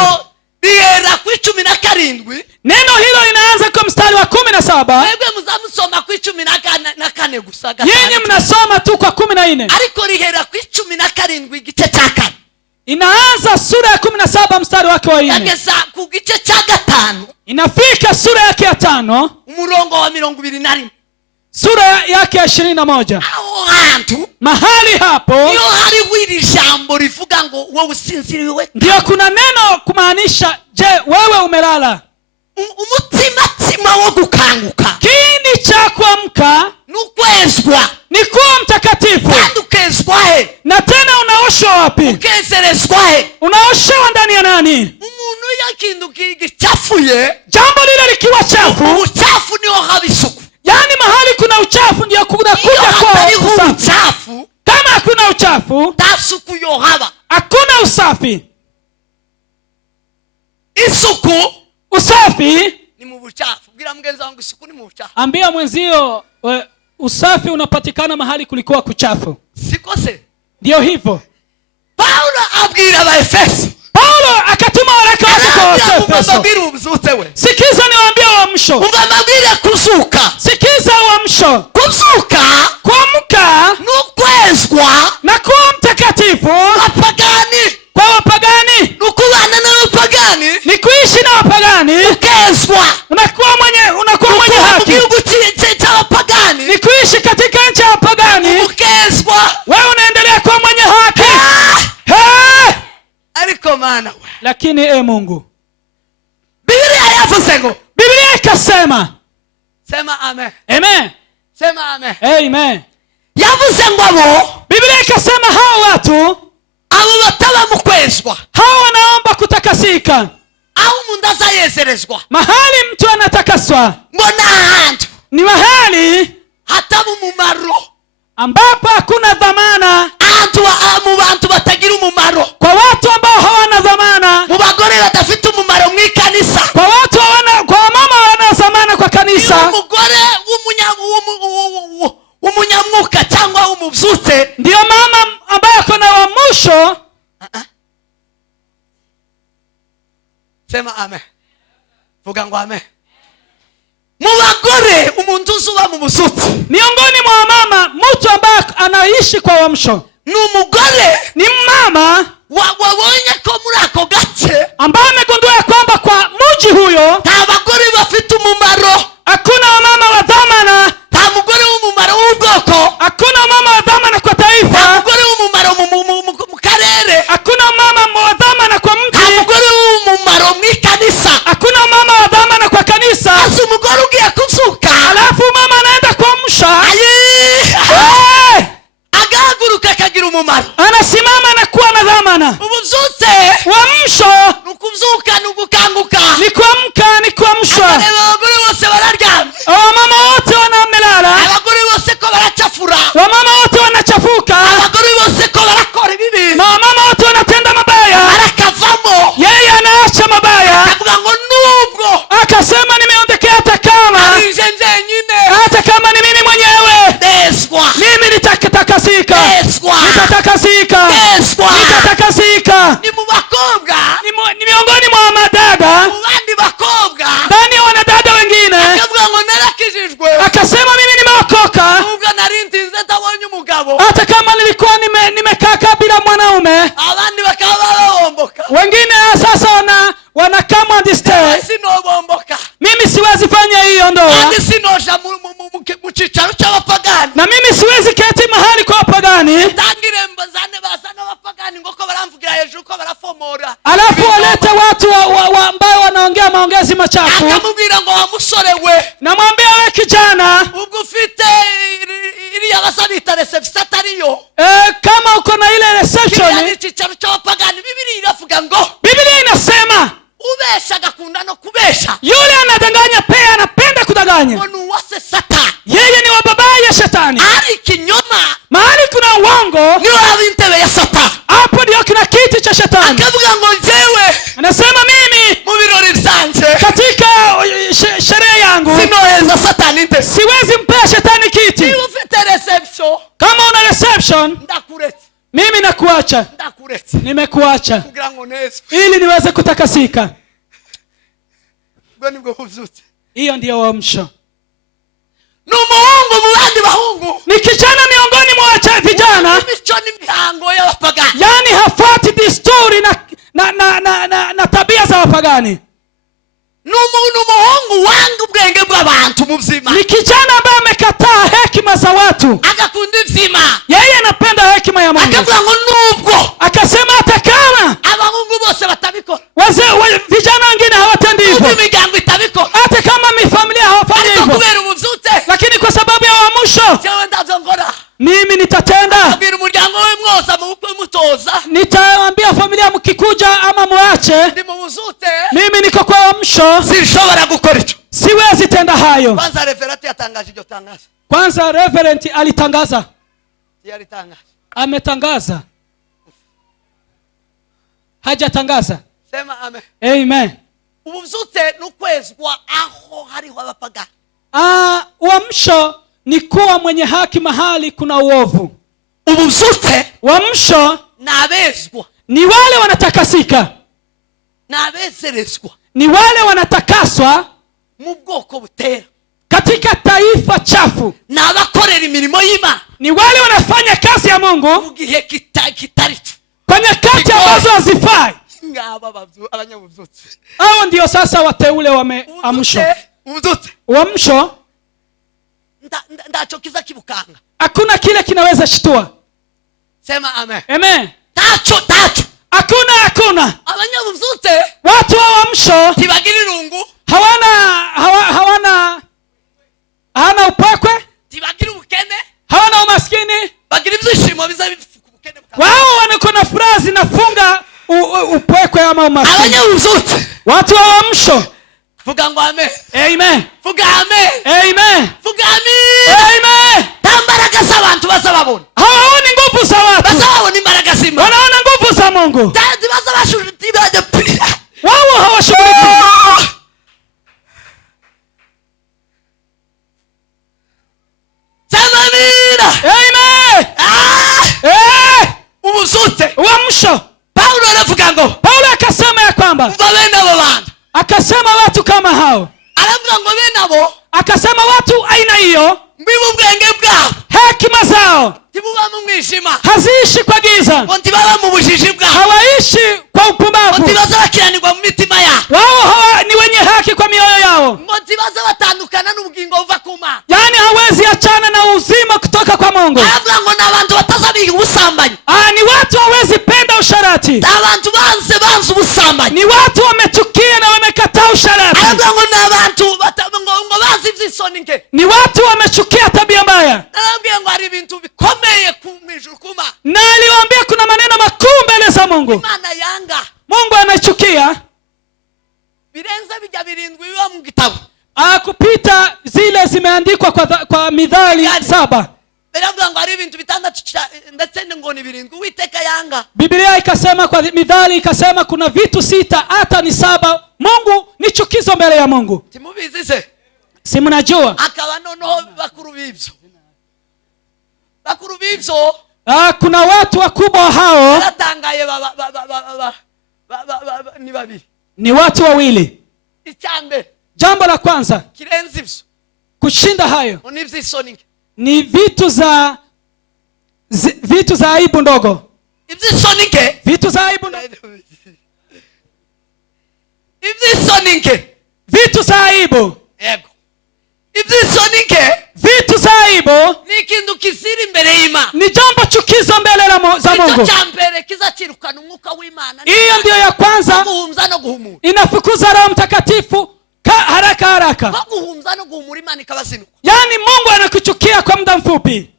Bihera ku 17, neno hilo linaanza kwa mstari wa 17. Wewe mzamusoma ku 14 gusa, yenye mnasoma tu kwa 14, ariko rihera ku 17 igice cya 4. inaanza sura ya 17 mstari wake wa 4. yageza ku gice cya 5. Inafika sura yake ya 5 umurongo wa 21. sura yake ya 21. aho hantu mahali hapo iyo hari wiri jambo rivuga ngo wowe usinziriwe, ndio kuna neno kumaanisha je wewe umelala. umutima wo gukanguka, kiini cha kuamka nukwezwa, ni kuwa mtakatifu. kandi ukezwa he? Na tena unaoshwa wapi? ukezerezwa he? unaoshewa ndani ya nani? umuntu yakindu gichafuye, jambo lile likiwa chafu, uchafu niho haba isuku. yani mahali kuna uchafu ndio kuna kuja kwa uchafu. Kama hakuna uchafu, tasuku yo haba, hakuna usafi. isuku, usafi ni mu buchafu. Bwira mgenzi wangu isuku ni mu buchafu. Ambia mwenzio usafi unapatikana mahali kulikuwa kuchafu. Sikose. Ndio hivyo. Paulo abwira Abaefeso. Paulo akatuma waraka wake kwa Waefeso. Sikiza niwaambie uamsho. Umvamabwire kuzuka. Sikiza uamsho. Kuzuka, kuamka, nukwezwa, na kuwa mtakatifu. wapagani, kwa wapagani, nukubana na wapagani, ni kuishi na wapagani. ukezwa, unakuwa mwenye haki. cha wapagani, ni kuishi katika nchi ya wapagani. ukezwa, wewe unaendelea kuwa mwenye haki. Aliko maana lakini Mungu, Biblia yavuze ngo, Biblia ikasema, sema amen. Amen. Sema amen. Amen. Yavuze ngo abo, Biblia ikasema hao watu abo bataba mukwezwa, hao wanaomba kutakasika, au umuntu azayezerezwa, mahali mtu anatakaswa, mbona hantu ni mahali hataba umumaro, ambapo hakuna dhamana. mu bantu batagira umumaro, kwa watu ambao hawana dhamana, mu bagore badafite umumaro mu kanisa, kwa watu kwa mama wana dhamana kwa kanisa. umugore umunyamwuka cyangwa umubyutse, ndio mama ambaye ako na uamsho. Sema amen. Vuga ngo amen. Mu bagore umuntu uzuba mu busutsi, miongoni mwa mama mtu ambaye anaishi kwa uamsho ni umugore, ni mama wabonye ko muri ako gace ambaye amegundua kwamba kwa mji huyo nta bagore bafite umumaro, hakuna mama wa dhamana, nta mugore w'umumaro w'ubwoko, hakuna mama wa dhamana kwa taifa, nta mugore w'umumaro mu karere, hakuna mama wa dhamana kwa mji, nta mugore w'umumaro mu kanisa, hakuna mama wa dhamana kwa kanisa. Asa umugore ugiye kuzuka, alafu mama anaenda kuamsha, agahaguruka akagira umumaro, anasimama na kuwa na dhamana. ubuzutse, uamsho, nukuzuka, nugukanguka, ni kuamka, ni kuamshwa. abagore bose bararyamye, wamama wote wanamelala, abagore bose ko barachafura, wamama wote wanachafuka, abagore bose ko barakora ibibi, wamama wote wanatenda mabaya, arakavamo, yeye anaacha mabaya. akavuga ngo nubwo akasema nimeondokea, hata kama nje nyine, hata kama ni mimi mwenyewe, deswa, mimi nitatakasika, deswa, nitatakasika, deswa, nitatakasika. ni mu bakobwa, ni miongoni mwa madada, mu bandi bakobwa, ndani ya wanadada wengine, akavuga ngo narakijijwe, akasema mimi nimeokoka, nubwo narintinze ntabonye umugabo, hata kama nilikuwa nimekaa bila mwanaume. abandi bakaba babomboka, wengine sasa wana come on the stage. sinobomboka, mimi siwezi fanya hiyo ndoa, kandi sinoja mu cicaro cy'abapagani, na mimi siwezi keti mahali kwa wapagani, tangire mbazane bazana abapagani ngoko baramvugira hejuru ko barafomora, alafu walete watu ambao wanaongea maongezi machafu. akamubwira ngo wa musore we, namwambia wewe kijana, ubwo ufite iriya basabita reception atariyo, kama uko na ile reception, ni cicaro cy'abapagani, Biblia iravuga ngo, Biblia inasema ubesha agakunda no kubesha, yule anadanganya pia anapenda kudanganya, ngo nuwase Satani, yeye ni wa baba ya shetani. ari kinyoma, mahali kuna uongo niyo haba intebe ya Satani, hapo ndio kuna kiti cha shetani. akavuga ngo njyewe, anasema mimi mu birori byanje, katika sherehe yangu, sinoheza Satani nte, siwezi mpea shetani kiti. niba ufite reception, kama una reception, ndakuretse, mimi nakuacha, ndakuretse, nimekuacha kugira ngo neza, ili niweze kutakasika. ubwo nibwo huzutse. hiyo ndio uamsho. Ni umuhungu mu bandi bahungu, ni kijana miongoni mwa vijana, imico n'imihango y'abapagani, yani hafuati desturi kipagani. Umuhungu wanga ubwenge bw'abantu mu buzima. Ni kijana ambaye amekataa hekima za watu. Agakunda ivyima. Yeye anapenda hekima ya Mungu. Akavuga ngo nubwo. Akasema hata kama abahungu bose batabikora. Vijana wengine hawatendi hivyo. Imiryango itabikora. Hata kama familia hawafanyi hivyo. Kubera ubuzute. Lakini kwa sababu ya uamsho. Jewe ndazongora. Mimi nitatenda. Abwira umuryango we mwoza mutoza. Nitawaambia familia mkikuja ama muache. Ndi mu buzute. Mimi niko kwa uamsho. Sinshobora gukora ico. Siwezi tenda hayo. Kwanza reverend yatangaje iryo tangazo. Kwanza reverend alitangaza. Yalitangaza. Ametangaza. Hajatangaza. Sema amen. Amen. Ubuzute nukwezwa aho hariho abapagani. Uamsho ni kuwa mwenye haki mahali kuna uovu. Ubuzute uamsho nabezwa ni wale wanatakasika, nabezerezwa ni wale wanatakaswa mu bwoko butera katika taifa chafu, n'abakorera imirimo y'Imana, ni wale wanafanya kazi ya Mungu mu gihe kitari kwa nyakati ambazo hazifai. Ngaba abanyabuzutse hao ndio sasa wateule wameamshwa. Uamsho ndacho kiza kibukanga, hakuna kile kinaweza shitua. Sema amen. Amen. Tacho hakuna abanyabuzutse watu wa uamsho tibagira irungu, hawana upekwe, tibagira ubukene, hawana umaskini, bagira ibyishimo biza bifuka ubukene bukaba. Wao wanakona furaha zinafunga upekwe ama umaskini. Abanyabuzutse watu wa uamsho vuga ngo amen. Amen. Vuga amen. Amen. Vuga amen. Amen. Tambaraga z'abantu bazababona. Hawaoni nguvu za watu, bazabona imbaraga z'Imana, wanaona nguvu za Mungu. Tadi bazabashuriti baje pia. Wao hawashughuliki. Sema amina. Amen. Ubuzutse uamsho. Paulo aravuga ngo, Paulo akasema ya kwamba bene abo bantu, akasema watu kama hao, aravuga ngo bene abo, akasema watu aina hiyo mbibu ubwenge bwabo, hekima zao tibuba mu mwijima, haziishi kwa giza, ngo ntibaba mu bujiji bwabo, hawaishi kwa upumbavu, ngo ntibaza bakiranirwa mu mitima yabo, wao ni wenye haki kwa mioyo yao, ngo ntibaza batandukana n'ubugingo buva ku Mana, yani hawezi achana na uzima kutoka kwa Mungu. aravuga ngo n'abantu batazabiga ubusambanyi, ni watu hawezi penda usharati, abantu banze ubusambanyi, ni watu wamechukia na wamekataa usharati, aravuga ngo n'abantu ngo bazi ivy'isoni nke, ni watu wamechukia tabia mbaya. aravuga ngo hari ibintu bikomeye kumwijuru kuma, na aliwaambia kuna maneno makuu mbele za Mungu, Imana yanga, Mungu anachukia, birenze bijya birindwi biba mu gitabo, kupita zile zimeandikwa kwa Mithali 7. biravuga ngo hari ibintu bitandatu ndetse ngo ni birindwi Uwiteka yanga. Biblia ikasema kwa Mithali ikasema kuna vitu 6 hata ni 7 Mungu ni chukizo mbele ya Mungu. Timubizi se? Si mnajua? Akaba noneho bakuru bibyo kuna watu wakubwa hao baratangaye ni babiri, ni watu wawili. Icyambe, jambo la kwanza kirenze ibyo kushinda hayo ni iby'isoni, ni vitu za aibu ndogo. Iby'isoni nke, vitu za aibu ndogo. Iby'isoni nke, vitu za aibu. Yego. Iby'isoni nke, vitu za aibu ni ikintu kisiri imbere y'Imana, ni jambo chukizo mbele za Mungu. Icyo cyambere kizacirukana umwuka w'Imana, hiyo ndio ya kwanza, guhumza no guhumura, inafukuza Roho Mtakatifu haraka guhumza no guhumura Imana ikabazinuka. Yani Mungu anakuchukia kwa muda mfupi.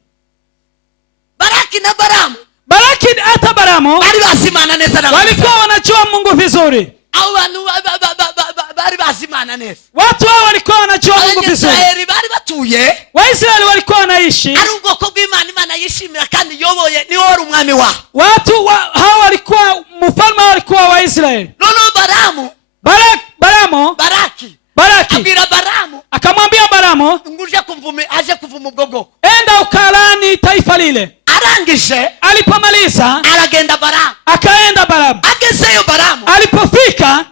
Baraki na Baramu, Baraki hata Baramu bari basimana neza na walikuwa wanajua Mungu vizuri. Abantu bari basimana neza, watu hao walikuwa wanajua Mungu vizuri. Waisraeli bari batuye, Waisraeli walikuwa wanaishi, ari ubwoko bw'Imana, Imana yishimira kandi yoboye, ni wari umwami wao. Watu hao walikuwa mfalme, walikuwa Waisraeli. Baraki abwira Baramu, akamwambia Baramu, nguje aje kuvuma ubwo bwoko, enda ukalani taifa lile. Arangije, alipomaliza aragenda Baramu, akaenda Baramu. Agezeyo Baramu, alipofika,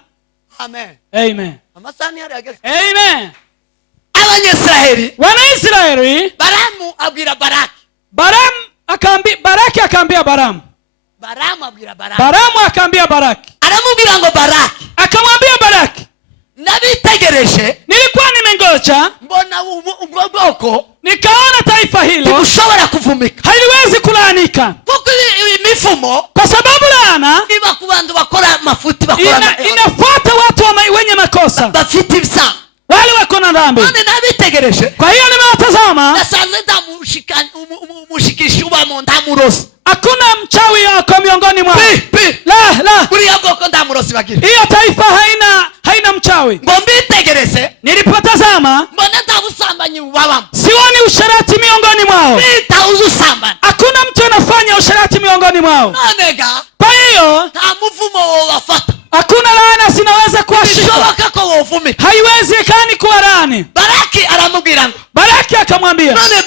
amen, amen, amasani yari ageze, amen, Abanyesiraheli, Wanaisraeli, Baramu abwira Baraki, Baraki akaambia Baramu, Baramu abwira Baraki, Baramu akaambia Baraki, aramubwira ngo Baraki, akamwambia Baraki, nabitegereje, nilikuwa nimengoja, mbona ubwo bwoko nikaona taifa hilo ushobora kuvumika, haliwezi kulaanika, kuko imifumo, kwa sababu laana iba ku bantu bakora mafuti, bakora inafuata watu wenye makosa, bafite ibisa, wale wako na dhambi. none nabitegereje, kwa hiyo nimewatazama, nasanze ndamushikisha ubamo ndamurosi, hakuna mchawi wako miongoni mwao. La, buriya bwoko ndamurosi bagira, hiyo taifa haina mchawi. ngo mbitegereze, nilipotazama mbona ndabusambanyi babamo, sioni usharati miongoni mwao, bitawuzusambana, hakuna mtu anafanya usharati miongoni mwao. nonega, kwa hiyo nta muvumo wafata, hakuna laana zinaweza kuwashika, bishoboka ko wovumika, haiwezekani kuwarani. Baraki aramubwira ngo, Baraki akamwambia, none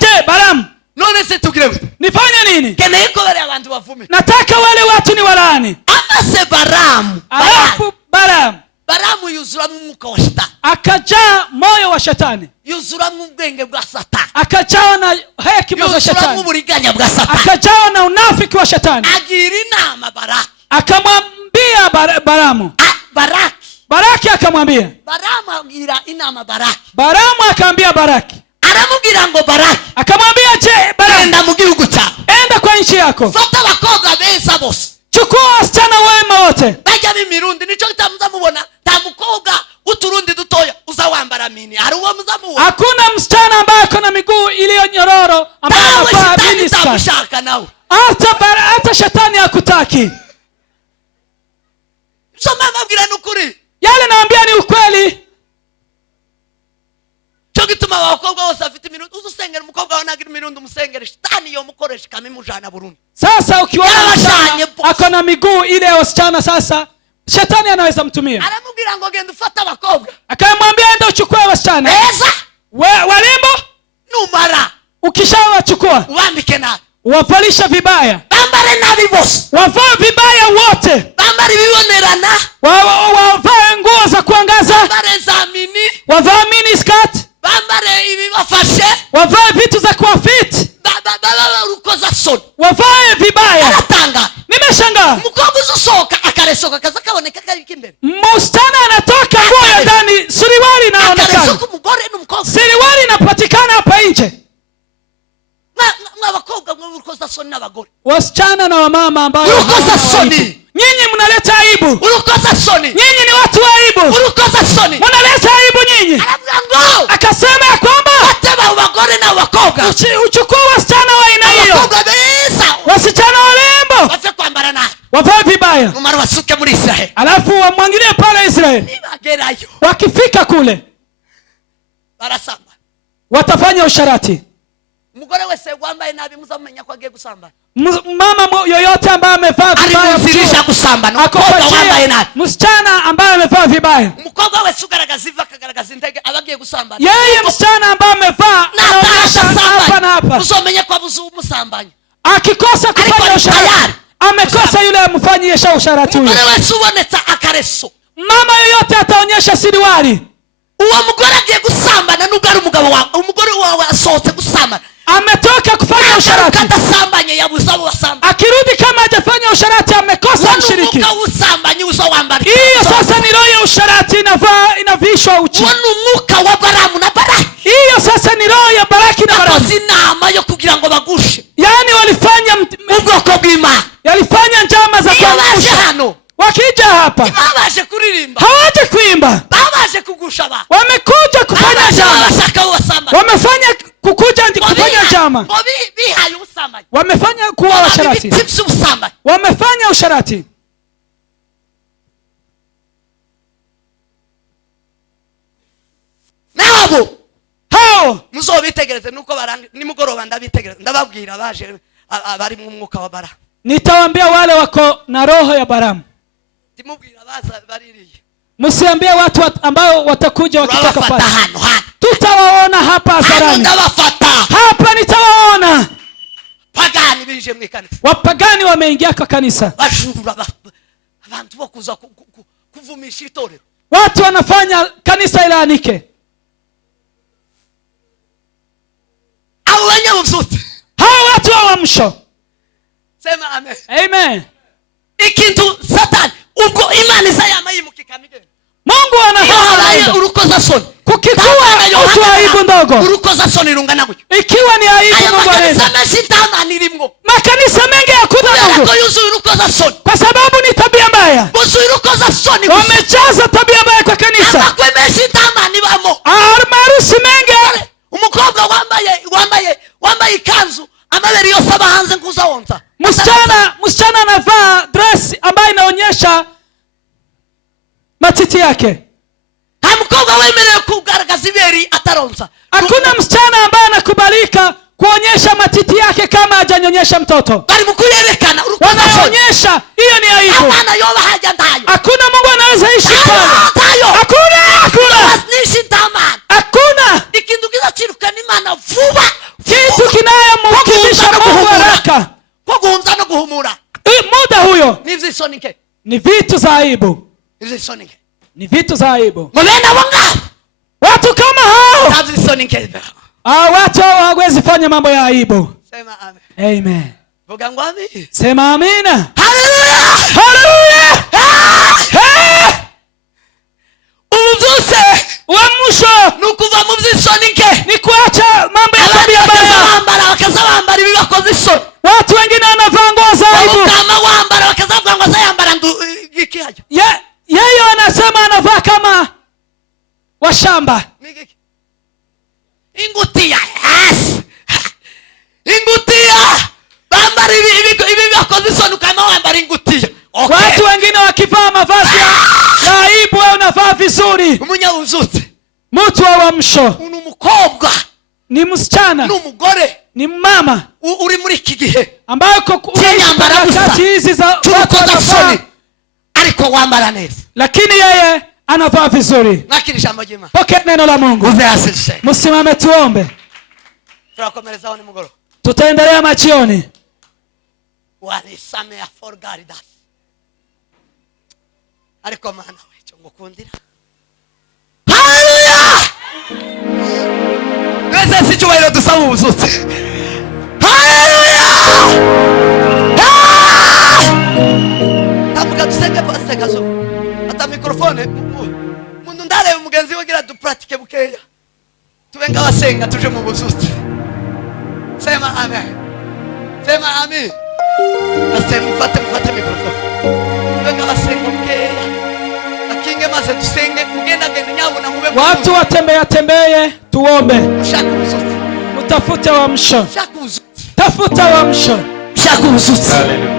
je, Balamu, none se tugire gute, nifanye nini? keneye ko bari abantu bavumika, nataka wale watu ni warani. amase Alafu Balamu yuzuramo umwuka wa Shetani, akajaa moyo wa Shetani, yuzuramo ubwenge bwa Satani, akajawa na hekima za yuzuramo Shetani, uburiganya bwa Satani, akajawa na unafiki wa Shetani. agira inama Baraki, akamwambia Balamu, Baraki akamwambia, Balamu agira inama Baraki, Balamu akaambia Baraki, aramubwira ngo Baraki, akamwambia, je, Balamu, enda mu gihugu cyawe, enda kwa nchi yako, fata abakobwa beza bose, chukua wasichana wema wote, bajya b'imirundi, nico kitamuzamubona, ta mukobwa uturundi dutoya uzawambara mini, hari uwo muzamubona, hakuna msichana ambaye ako na miguu iliyo nyororo ambaye anafaa mini tamushaka nawe, hata Shetani hakutaki. soma mabwira nukuri, yale naambia ni ukweli. cyo gituma abakobwa bose afite imirundi, uzusengera umukobwa wawe nagira imirundi, umusengere Shetani yo mukoresha kamimujana burundu. Sasa ukiona ako na miguu ile ya wasichana, sasa Shetani anaweza mtumia. Aramubwira ngo genda ufata abakobwa, akamwambia enda uchukue wasichana beza walimbo, numara ukishawachukua uwambike nabi, wavalisha vibaya, bambare nabi bose, wavaa vibaya wote, bambare ibibonerana, wavae nguo za kuangaza, bambare za mini, wavae mini skirt, bambare ibibafashe, wavae vitu za kuafiti, urukoza soni, wavae vibaya. aratanga, nimeshangaa, umukobwa uzusohoka akaresoka kaza kaboneka kari kimbere, mustana anatoka nguo ya ndani, siriwali inaonekana, akaresoka umugore n'umukobwa, siriwali inapatikana hapa nje. mwabakobwa mwe urukoza soni n'abagore, wasichana na wamama ambao urukoza soni, nyinyi mnaleta aibu, urukoza soni, nyinyi ni watu wa aibu, urukoza soni, mnaleta aibu nyinyi. Akasema ya kwamba wateba ubagore na wakobwa, uchukue wasichana wa aina hiyo, wakobwa beza, wasichana warembo, wafe kwambara nabi, wavae vibaya, numara wasuke muri Israeli, alafu wamwangilie pale Israeli. nibagerayo wakifika kule barasamba, watafanya usharati. umugore wese wambaye nabi muzamenya ko agiye gusambana, mama yoyote ambaye amevaa vibaya arimuzirisha gusambana, umukobwa wambaye nabi, msichana ambaye amevaa vibaya, umukobwa wese ugaragaza iva akagaragaza intege abagiye gusambana, yeye msichana ambaye amevaa anaonyesha hapa na hapa, uzomenye ko abuze umusambanya, akikosa kufanya usharati amekosa yule amfanyisha usharati huyo. umugore wese ubonetse akareso, mama yoyote ataonyesha siriwali, uwo mugore agiye gusambana, nubwo ari umugabo wawe, umugore wawe asohotse gusambana, ametoka kufanya usharati, akasambanye yabuze abo basambana, akirudi kama hajafanya usharati amekosa mshiriki. Hiyo sasa ni roho ya usharati, inavishwa uchi. Umwuka wa Balamu na Baraki, hiyo sasa ni roho ya Baraki na Balamu. Nakoze inama yo kugira ngo bagushe, yani walifanya ubwoko bw'Imana, yalifanya njama za kuangusha. hano wakija hapa babaje kuririmba, hawaje kuimba, babaje kugusha ba, wamekuja kufanya njama, wamefanya kufanya njama, bihaye ubusambanyi, wamefanya kuwa washarati, wamefanya usharati. nabo hao muzobitegereze nuko baranga nimugoroba, ndabitegereza ndababwira baje abari mu mwuka wa Balamu, nitawaambia wale wako na roho ya Balamu, timubwira baza baririye, msiambie watu ambao watakuja wakitoka pale, tutawaona hapa hadharani, hapa nitawaona pagani bije mu kanisa, wapagani wameingia kwa kanisa, bashura abantu bokuza kuvumisha itorero, watu wanafanya kanisa ilaanike. Abo banyabuzuti, hao watu wa uamsho, sema amen, amen. ikintu Satani ubwo Imana izayama yimukika migeni. Mungu anahaye urukoza soni. Kukikuwa utu aibu ndogo. Urukoza soni rungana gutyo. Ikiwa ni aibu Mungu anaweza. Makanisa mengi hakuna Mungu. Kwa sababu ni tabia mbaya. Wamejaza tabia mbaya kwa kanisa. Maharusi mengi. Umukobwa wambaye ikanzu amabere yose aba hanze nkuza wonza. Msichana anavaa dress ambayo inaonyesha matiti yake. Hamukobwa wemerewe kugaragaza iberi ataronza. Hakuna msichana ambaye anakubalika kuonyesha matiti yake kama hajanyonyesha mtoto. Bali mkuyerekana wanaonyesha, hiyo ni aibu. Hapana, yoba haja ndayo. Hakuna Mungu anaweza ishi pale. Hakuna ikintu kizaciruka n'Imana vuba. Kitu kinayomkisha Mungu haraka. Kwa guhumza no guhumura. Muda huyo. Nivzisonike. Ni vitu za aibu. Nivzisonike. Ni vitu za aibu. Mbona wanga? Watu kama hao. Nivzisonike. Watu hawawezi fanya mambo ya aibu. Sema amen. Amen. Vuga ngwami. Sema amina. Hallelujah. Hallelujah. Umvuse. Wamusho. Nukuva muvzisonike. Ni kuacha mambo ya tabia mbaya. Wakazabambara ibibakoze isoni. Watu wengine wanavaa nguo za aibu. Kama wambara wakazavuga ngo sayambara ngiki haja. Yeye anasema anavaa kama washamba. Ingutia. Yes. Ingutia. Bambara ibi bakoze isoni kama wambara ingutia. Okay. Watu wengine wakivaa mavazi ya aibu wewe unavaa vizuri. Umunyabuzutse. Mtu wa msho. Umukobwa. Ni msichana. N'umugore. Ni mama. Uri muri iki gihe. Ambayo wakati hizi za soni. Ariko wambara neza. Lakini yeye anavaa vizuri. Nakiri jambo jema. Pokea neno la Mungu. Uzeasishe. Msimame tuombe. Turakomereza ni mugoro. Tutaendelea machioni. Walisamea for garidas. Ariko mana we cyo ngukundira. Hallelujah! Wese si cyubahiro dusaba ubuzutse. Hallelujah! Tamuka tusenge pastor kazo. Ata microphone mundu ndare mugenzi we gira du pratique bukeya. Tubenga basenga tuje mu buzutse. Sema amen. Sema amen. Asema mfate microphone. Tubenga basenga bukeya. Akinge maze tusenge kugenda genda nyabo na mube. Watu watembeye tuombe. Ushaka ubuzutse. Utafute uamsho. Ushaka ubuzutse. Tafuta uamsho. Ushaka ubuzutse.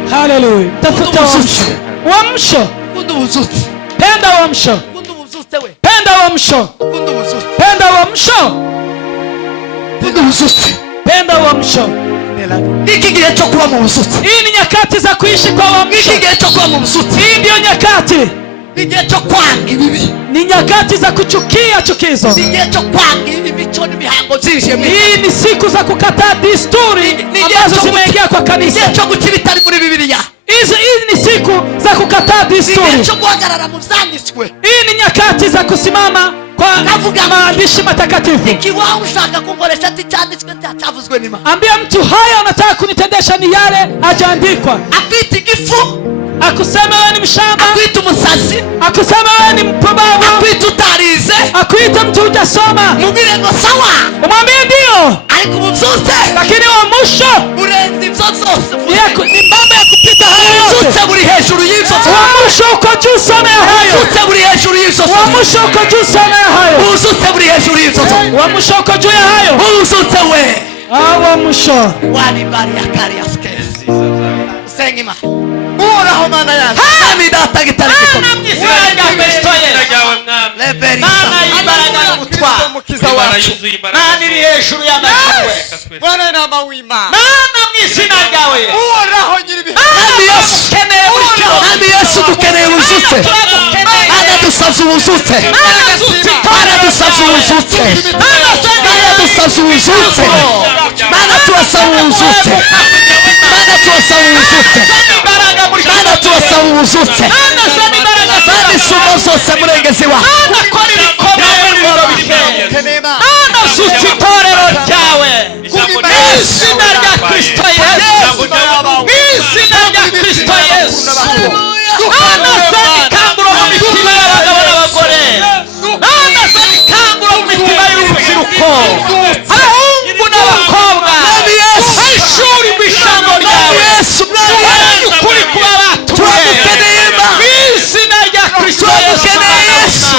Hallelujah. Tafuta uamsho. Uamsho. Kunda ubuzutse. Penda uamsho. Kunda ubuzutse we. Penda uamsho. Kunda ubuzutse. Penda uamsho. Kunda ubuzutse. Penda uamsho. Iki gihe cyo kuba mu buzutse. Hii ni nyakati za kuishi kwa uamsho. Iki gihe cyo kuba mu buzutse. Hii ndio nyakati. Igihe cyo kwanga ibibi. Ni nyakati za kuchukia chukizo. Igihe cyo kwanga imico n'ibihango byinshi. Hii ni siku za kukataa desturi ambazo zimeingia kwa kanisa. Igihe cyo gukira itari muri Biblia. Hizi ni siku za kukataa desturi. Igihe cyo guhagarara mu byanditswe. Hii ni nyakati za kusimama kwa maandishi matakatifu. Ikiwa ushaka kungoresha cyanditswe cyavuzwe n'Imana. Ambia mtu haya unataka kunitendesha ni yale hajaandikwa. Akwita igifu. Akusema wewe ni mshamba. Akwita umusazi. Akusema wewe ni mpumbavu. Akwita utarize. Akwita mtu hujasoma. Mubire ngo sawa. Umwambie ndio. Ariko ubuzutse. Lakini wa mwisho urenze ibyo zose. Ni mambo ya kupita hayo yote. Ubuzutse buri hejuru y'ibyo. Wa mwisho uko juu sana ya hayo. Ubuzutse buri hejuru y'ibyo. Wa mwisho uko juu sana ya hayo. Ubuzutse buri hejuru y'ibyo. Wa mwisho uko juu ya hayo. Ubuzutse we. Wa mwisho. Wali bari akari askezi. Sengima. Uhoraho mana yanjye. Nami data gitari gito. Mana y'imbaraga y'ubutwari. Mukiza wacu. Mana iri hejuru y'amashuri. Mwana nama w'Imana. Mana mu izina ryawe. Uhoraho nyiribihe. Nami Yesu dukeneye ubuzutse. Mana dusavye ubuzutse. Mana dusavye ubuzutse. Mana dusavye ubuzutse. Mana tuwasaba ubuzutse. Mana tuwasaba ubuzutse. Mana tuwasaba ubuzutse. Mana isumo zose murengezi wa. Mana zutse itorero ryawe. Izina rya Kristo Yesu. Izina rya Kristo Yesu. ishuri rw'ijambo ryawe Yesu uhereye ukuri kuba batuye turagukeneye Mana mu izina rya Kristo turagukeneye Yesu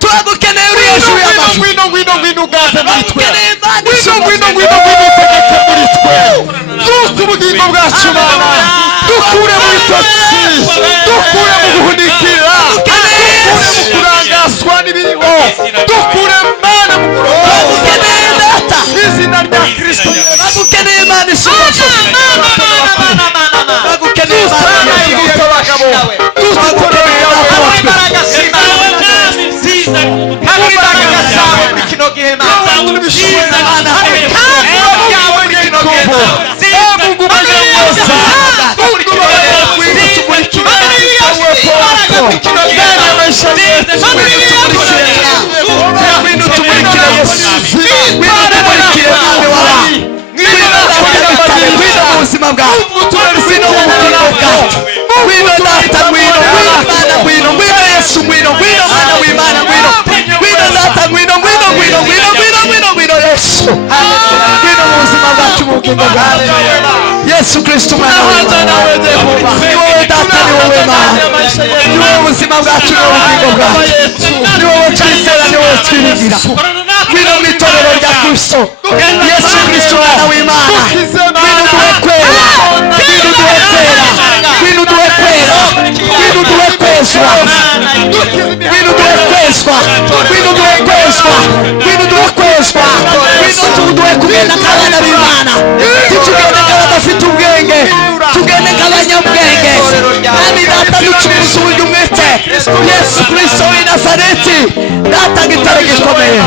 turagukeneye uri hejuru y'amajuru ngwino ugaze muri twe turagukeneye Mana ngwino utegeke muri twe zuza ubugingo bwacu Mana dukure mu bitotsi dukure mu guhunikira dukure mu kurangazwa n'ibiriho dukure Mana mu turagukeneye Data mu izina rya Kristo turagukeneye Mana isumba byose turagukeneye Mana dusa abagabo dusa itorero ubuzima bwawe ngwino mu bugingo bwacu ngwino Data ngwino Mana ngwino Yesu ngwino Mana w'Imana ngwino Data ngwino Yesu ngwino mu buzima bwacu mu bugingo bwawe Yesu Kristo Mwana w'Imana ni wowe Data ni wowe Mana ni wowe ubuzima bwacu ni wowe ubugingo bwacu ni wowe twizera ni wowe twiringira ngwino mu itorero rya Kristo Yesu Kristo Mwana w'Imana ngwino duhe kwera ngwino duhe kwera ngwino duhe kwezwa ngwino duhe kwezwa ngwino duhe kwezwa ngwino duhe kwezwa ngwino duhe kugenda nk'abana b'Imana tugende nk'abadafite ubwenge tugende nk'abanyabwenge kandi Data ducuruza uburyo umwete Yesu Kristo w'i Nazareti Data gitare gikomeye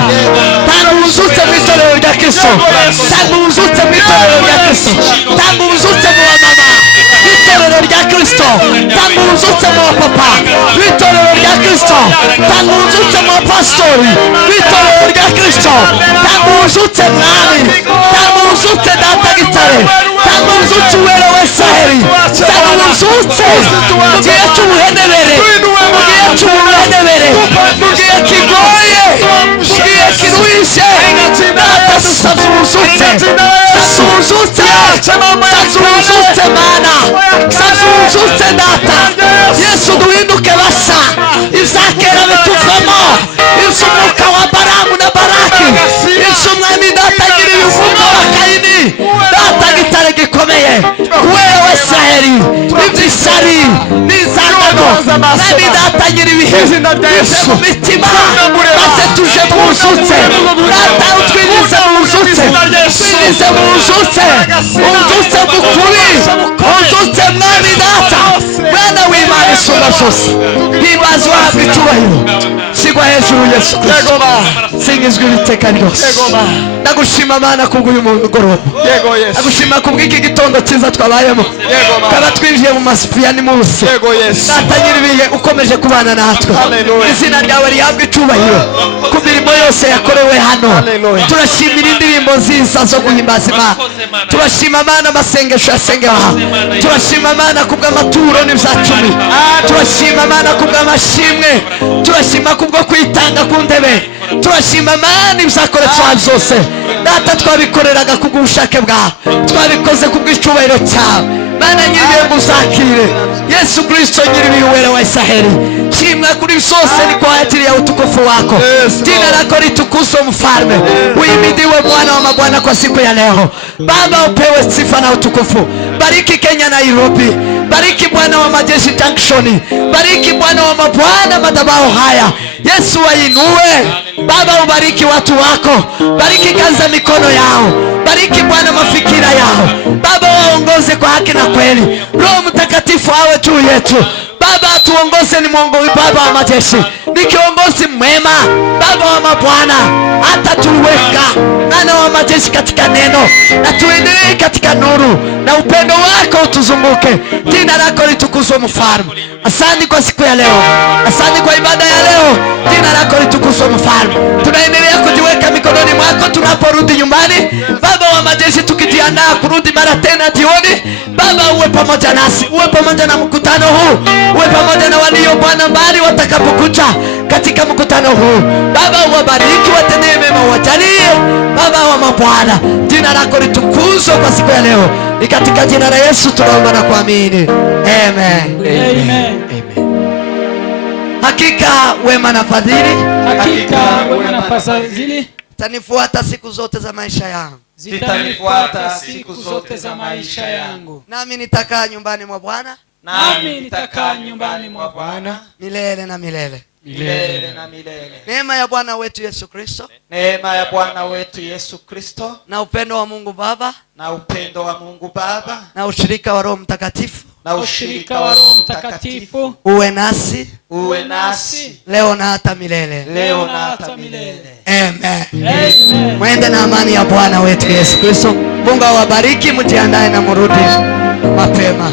tanga ubuzutse mu itorero rya Kristo tanga ubuzutse mu itorero rya Kristo tanga ubuzutse mu bamama itorero rya Kristo tanga ubuzutse mu bapapa itorero rya Kristo tanga ubuzutse mu bapasitori itorero rya Kristo tanga ubuzutse mwami tanga ubuzutse Data gitare tanga ubuzutse uwera w'Isiraheli tanga ubuzutse mu gihe cy'ubuhenebere mu gihe cy'ubuhenebere mu gihe kigoye mu gihe kiruhishe Data dusabye ubuzutse Mana dusabye ubuzutse Data Yesu duhinduke basa ibyakera bituvamo iby'umwuka wa Baramu na Baraki iby'umwami Data agira ibivuga wa Kayini Data gitare gikomeye wewe w'Isiraheli iby'ishyari n'inzangano mwami Data agira ibihe bive mu mitima maze tuje mu buzutse Data utwinjize mu buzutse utwinjize mu buzutse ubuzutse bukuri ubuzutse mwami Data Mwana w'Imana isumba byose himbazwa habwa icyubahiro sigwa hejuru Yesu Kristo singizwa ibiteka ryose ndagushima Mana kubw'uyu mugoroba ndagushima kubw'iki gitondo cyiza twabayemo kaba twinjiye mu masifu ya nimusi Data nyiribihe ukomeje kubana natwe izina ryawe rihabwa icyubahiro ku mirimo yose yakorewe hano turashimira indirimbo nziza zo guhimbaza Imana turashima Mana amasengesho yasengewe aha turashima Mana kubw'amaturo n'ibyacumi turashima Mana kubw'amashimwe turashima kubwo kwitanga ku ntebe turashima Mana ibyakoretse aha byose Data twabikoreraga kubw'ubushake bwawe twabikoze kubw'icyubahiro cyawe Mana nyiribihe nguzakire Yesu Kristo nyiribihe uwera wa Israheli shimwa kuri sote ni kwa ajili ya utukufu wako jina lako litukuzwe Mfalme uimidiwe Bwana wa mabwana kwa siku ya leo Baba upewe sifa na utukufu bariki Kenya Nairobi bariki Bwana wa majeshi Junction bariki Bwana wa mabwana madhabahu haya Yesu wainue Baba ubariki watu wako bariki kazi za mikono yao bariki Bwana mafikira yao Baba waongoze kwa haki na kweli Roho Mtakatifu awe juu yetu Baba tuongoze ni mwongozi Baba wa majeshi ni kiongozi mwema Baba wa mabwana hata tuweka Bwana wa majeshi katika neno na tuendelee katika nuru na upendo wako utuzunguke jina lako litukuzwe Mfalme asante kwa siku ya leo asante kwa ibada ya leo jina lako litukuzwe Mfalme tunaendelea kujiweka mikononi mwako tunaporudi nyumbani Baba wa majeshi tukijiandaa kurudi mara tena jioni Baba uwe pamoja nasi uwe pamoja na mkutano huu uwe pamoja na walio Bwana mbali watakapokuja katika mkutano huu Baba uwabariki watendee mema wajalie Baba wa mabwana jina jina lako litukuzwe kwa siku ya leo. Ni katika jina la Yesu tunaomba na kuamini. Amen. Amen. Hakika wema na fadhili, Hakika wema na fadhili tanifuata siku zote za maisha yangu. zitanifuata siku zote za maisha yangu. Nami nitakaa nyumbani mwa Bwana Nami nitakaa nyumbani mwa Bwana milele na milele. milele na milele. Neema ya Bwana wetu Yesu Kristo Neema ya Bwana wetu Yesu Kristo na upendo wa Mungu Baba na upendo wa Mungu Baba na ushirika wa Roho Mtakatifu na ushirika wa Roho Mtakatifu uwe nasi uwe nasi leo na hata milele. leo na hata milele. Amen. Amen. Mwende na amani ya Bwana wetu Yesu Kristo. Mungu awabariki, mjiandae na murudi mapema.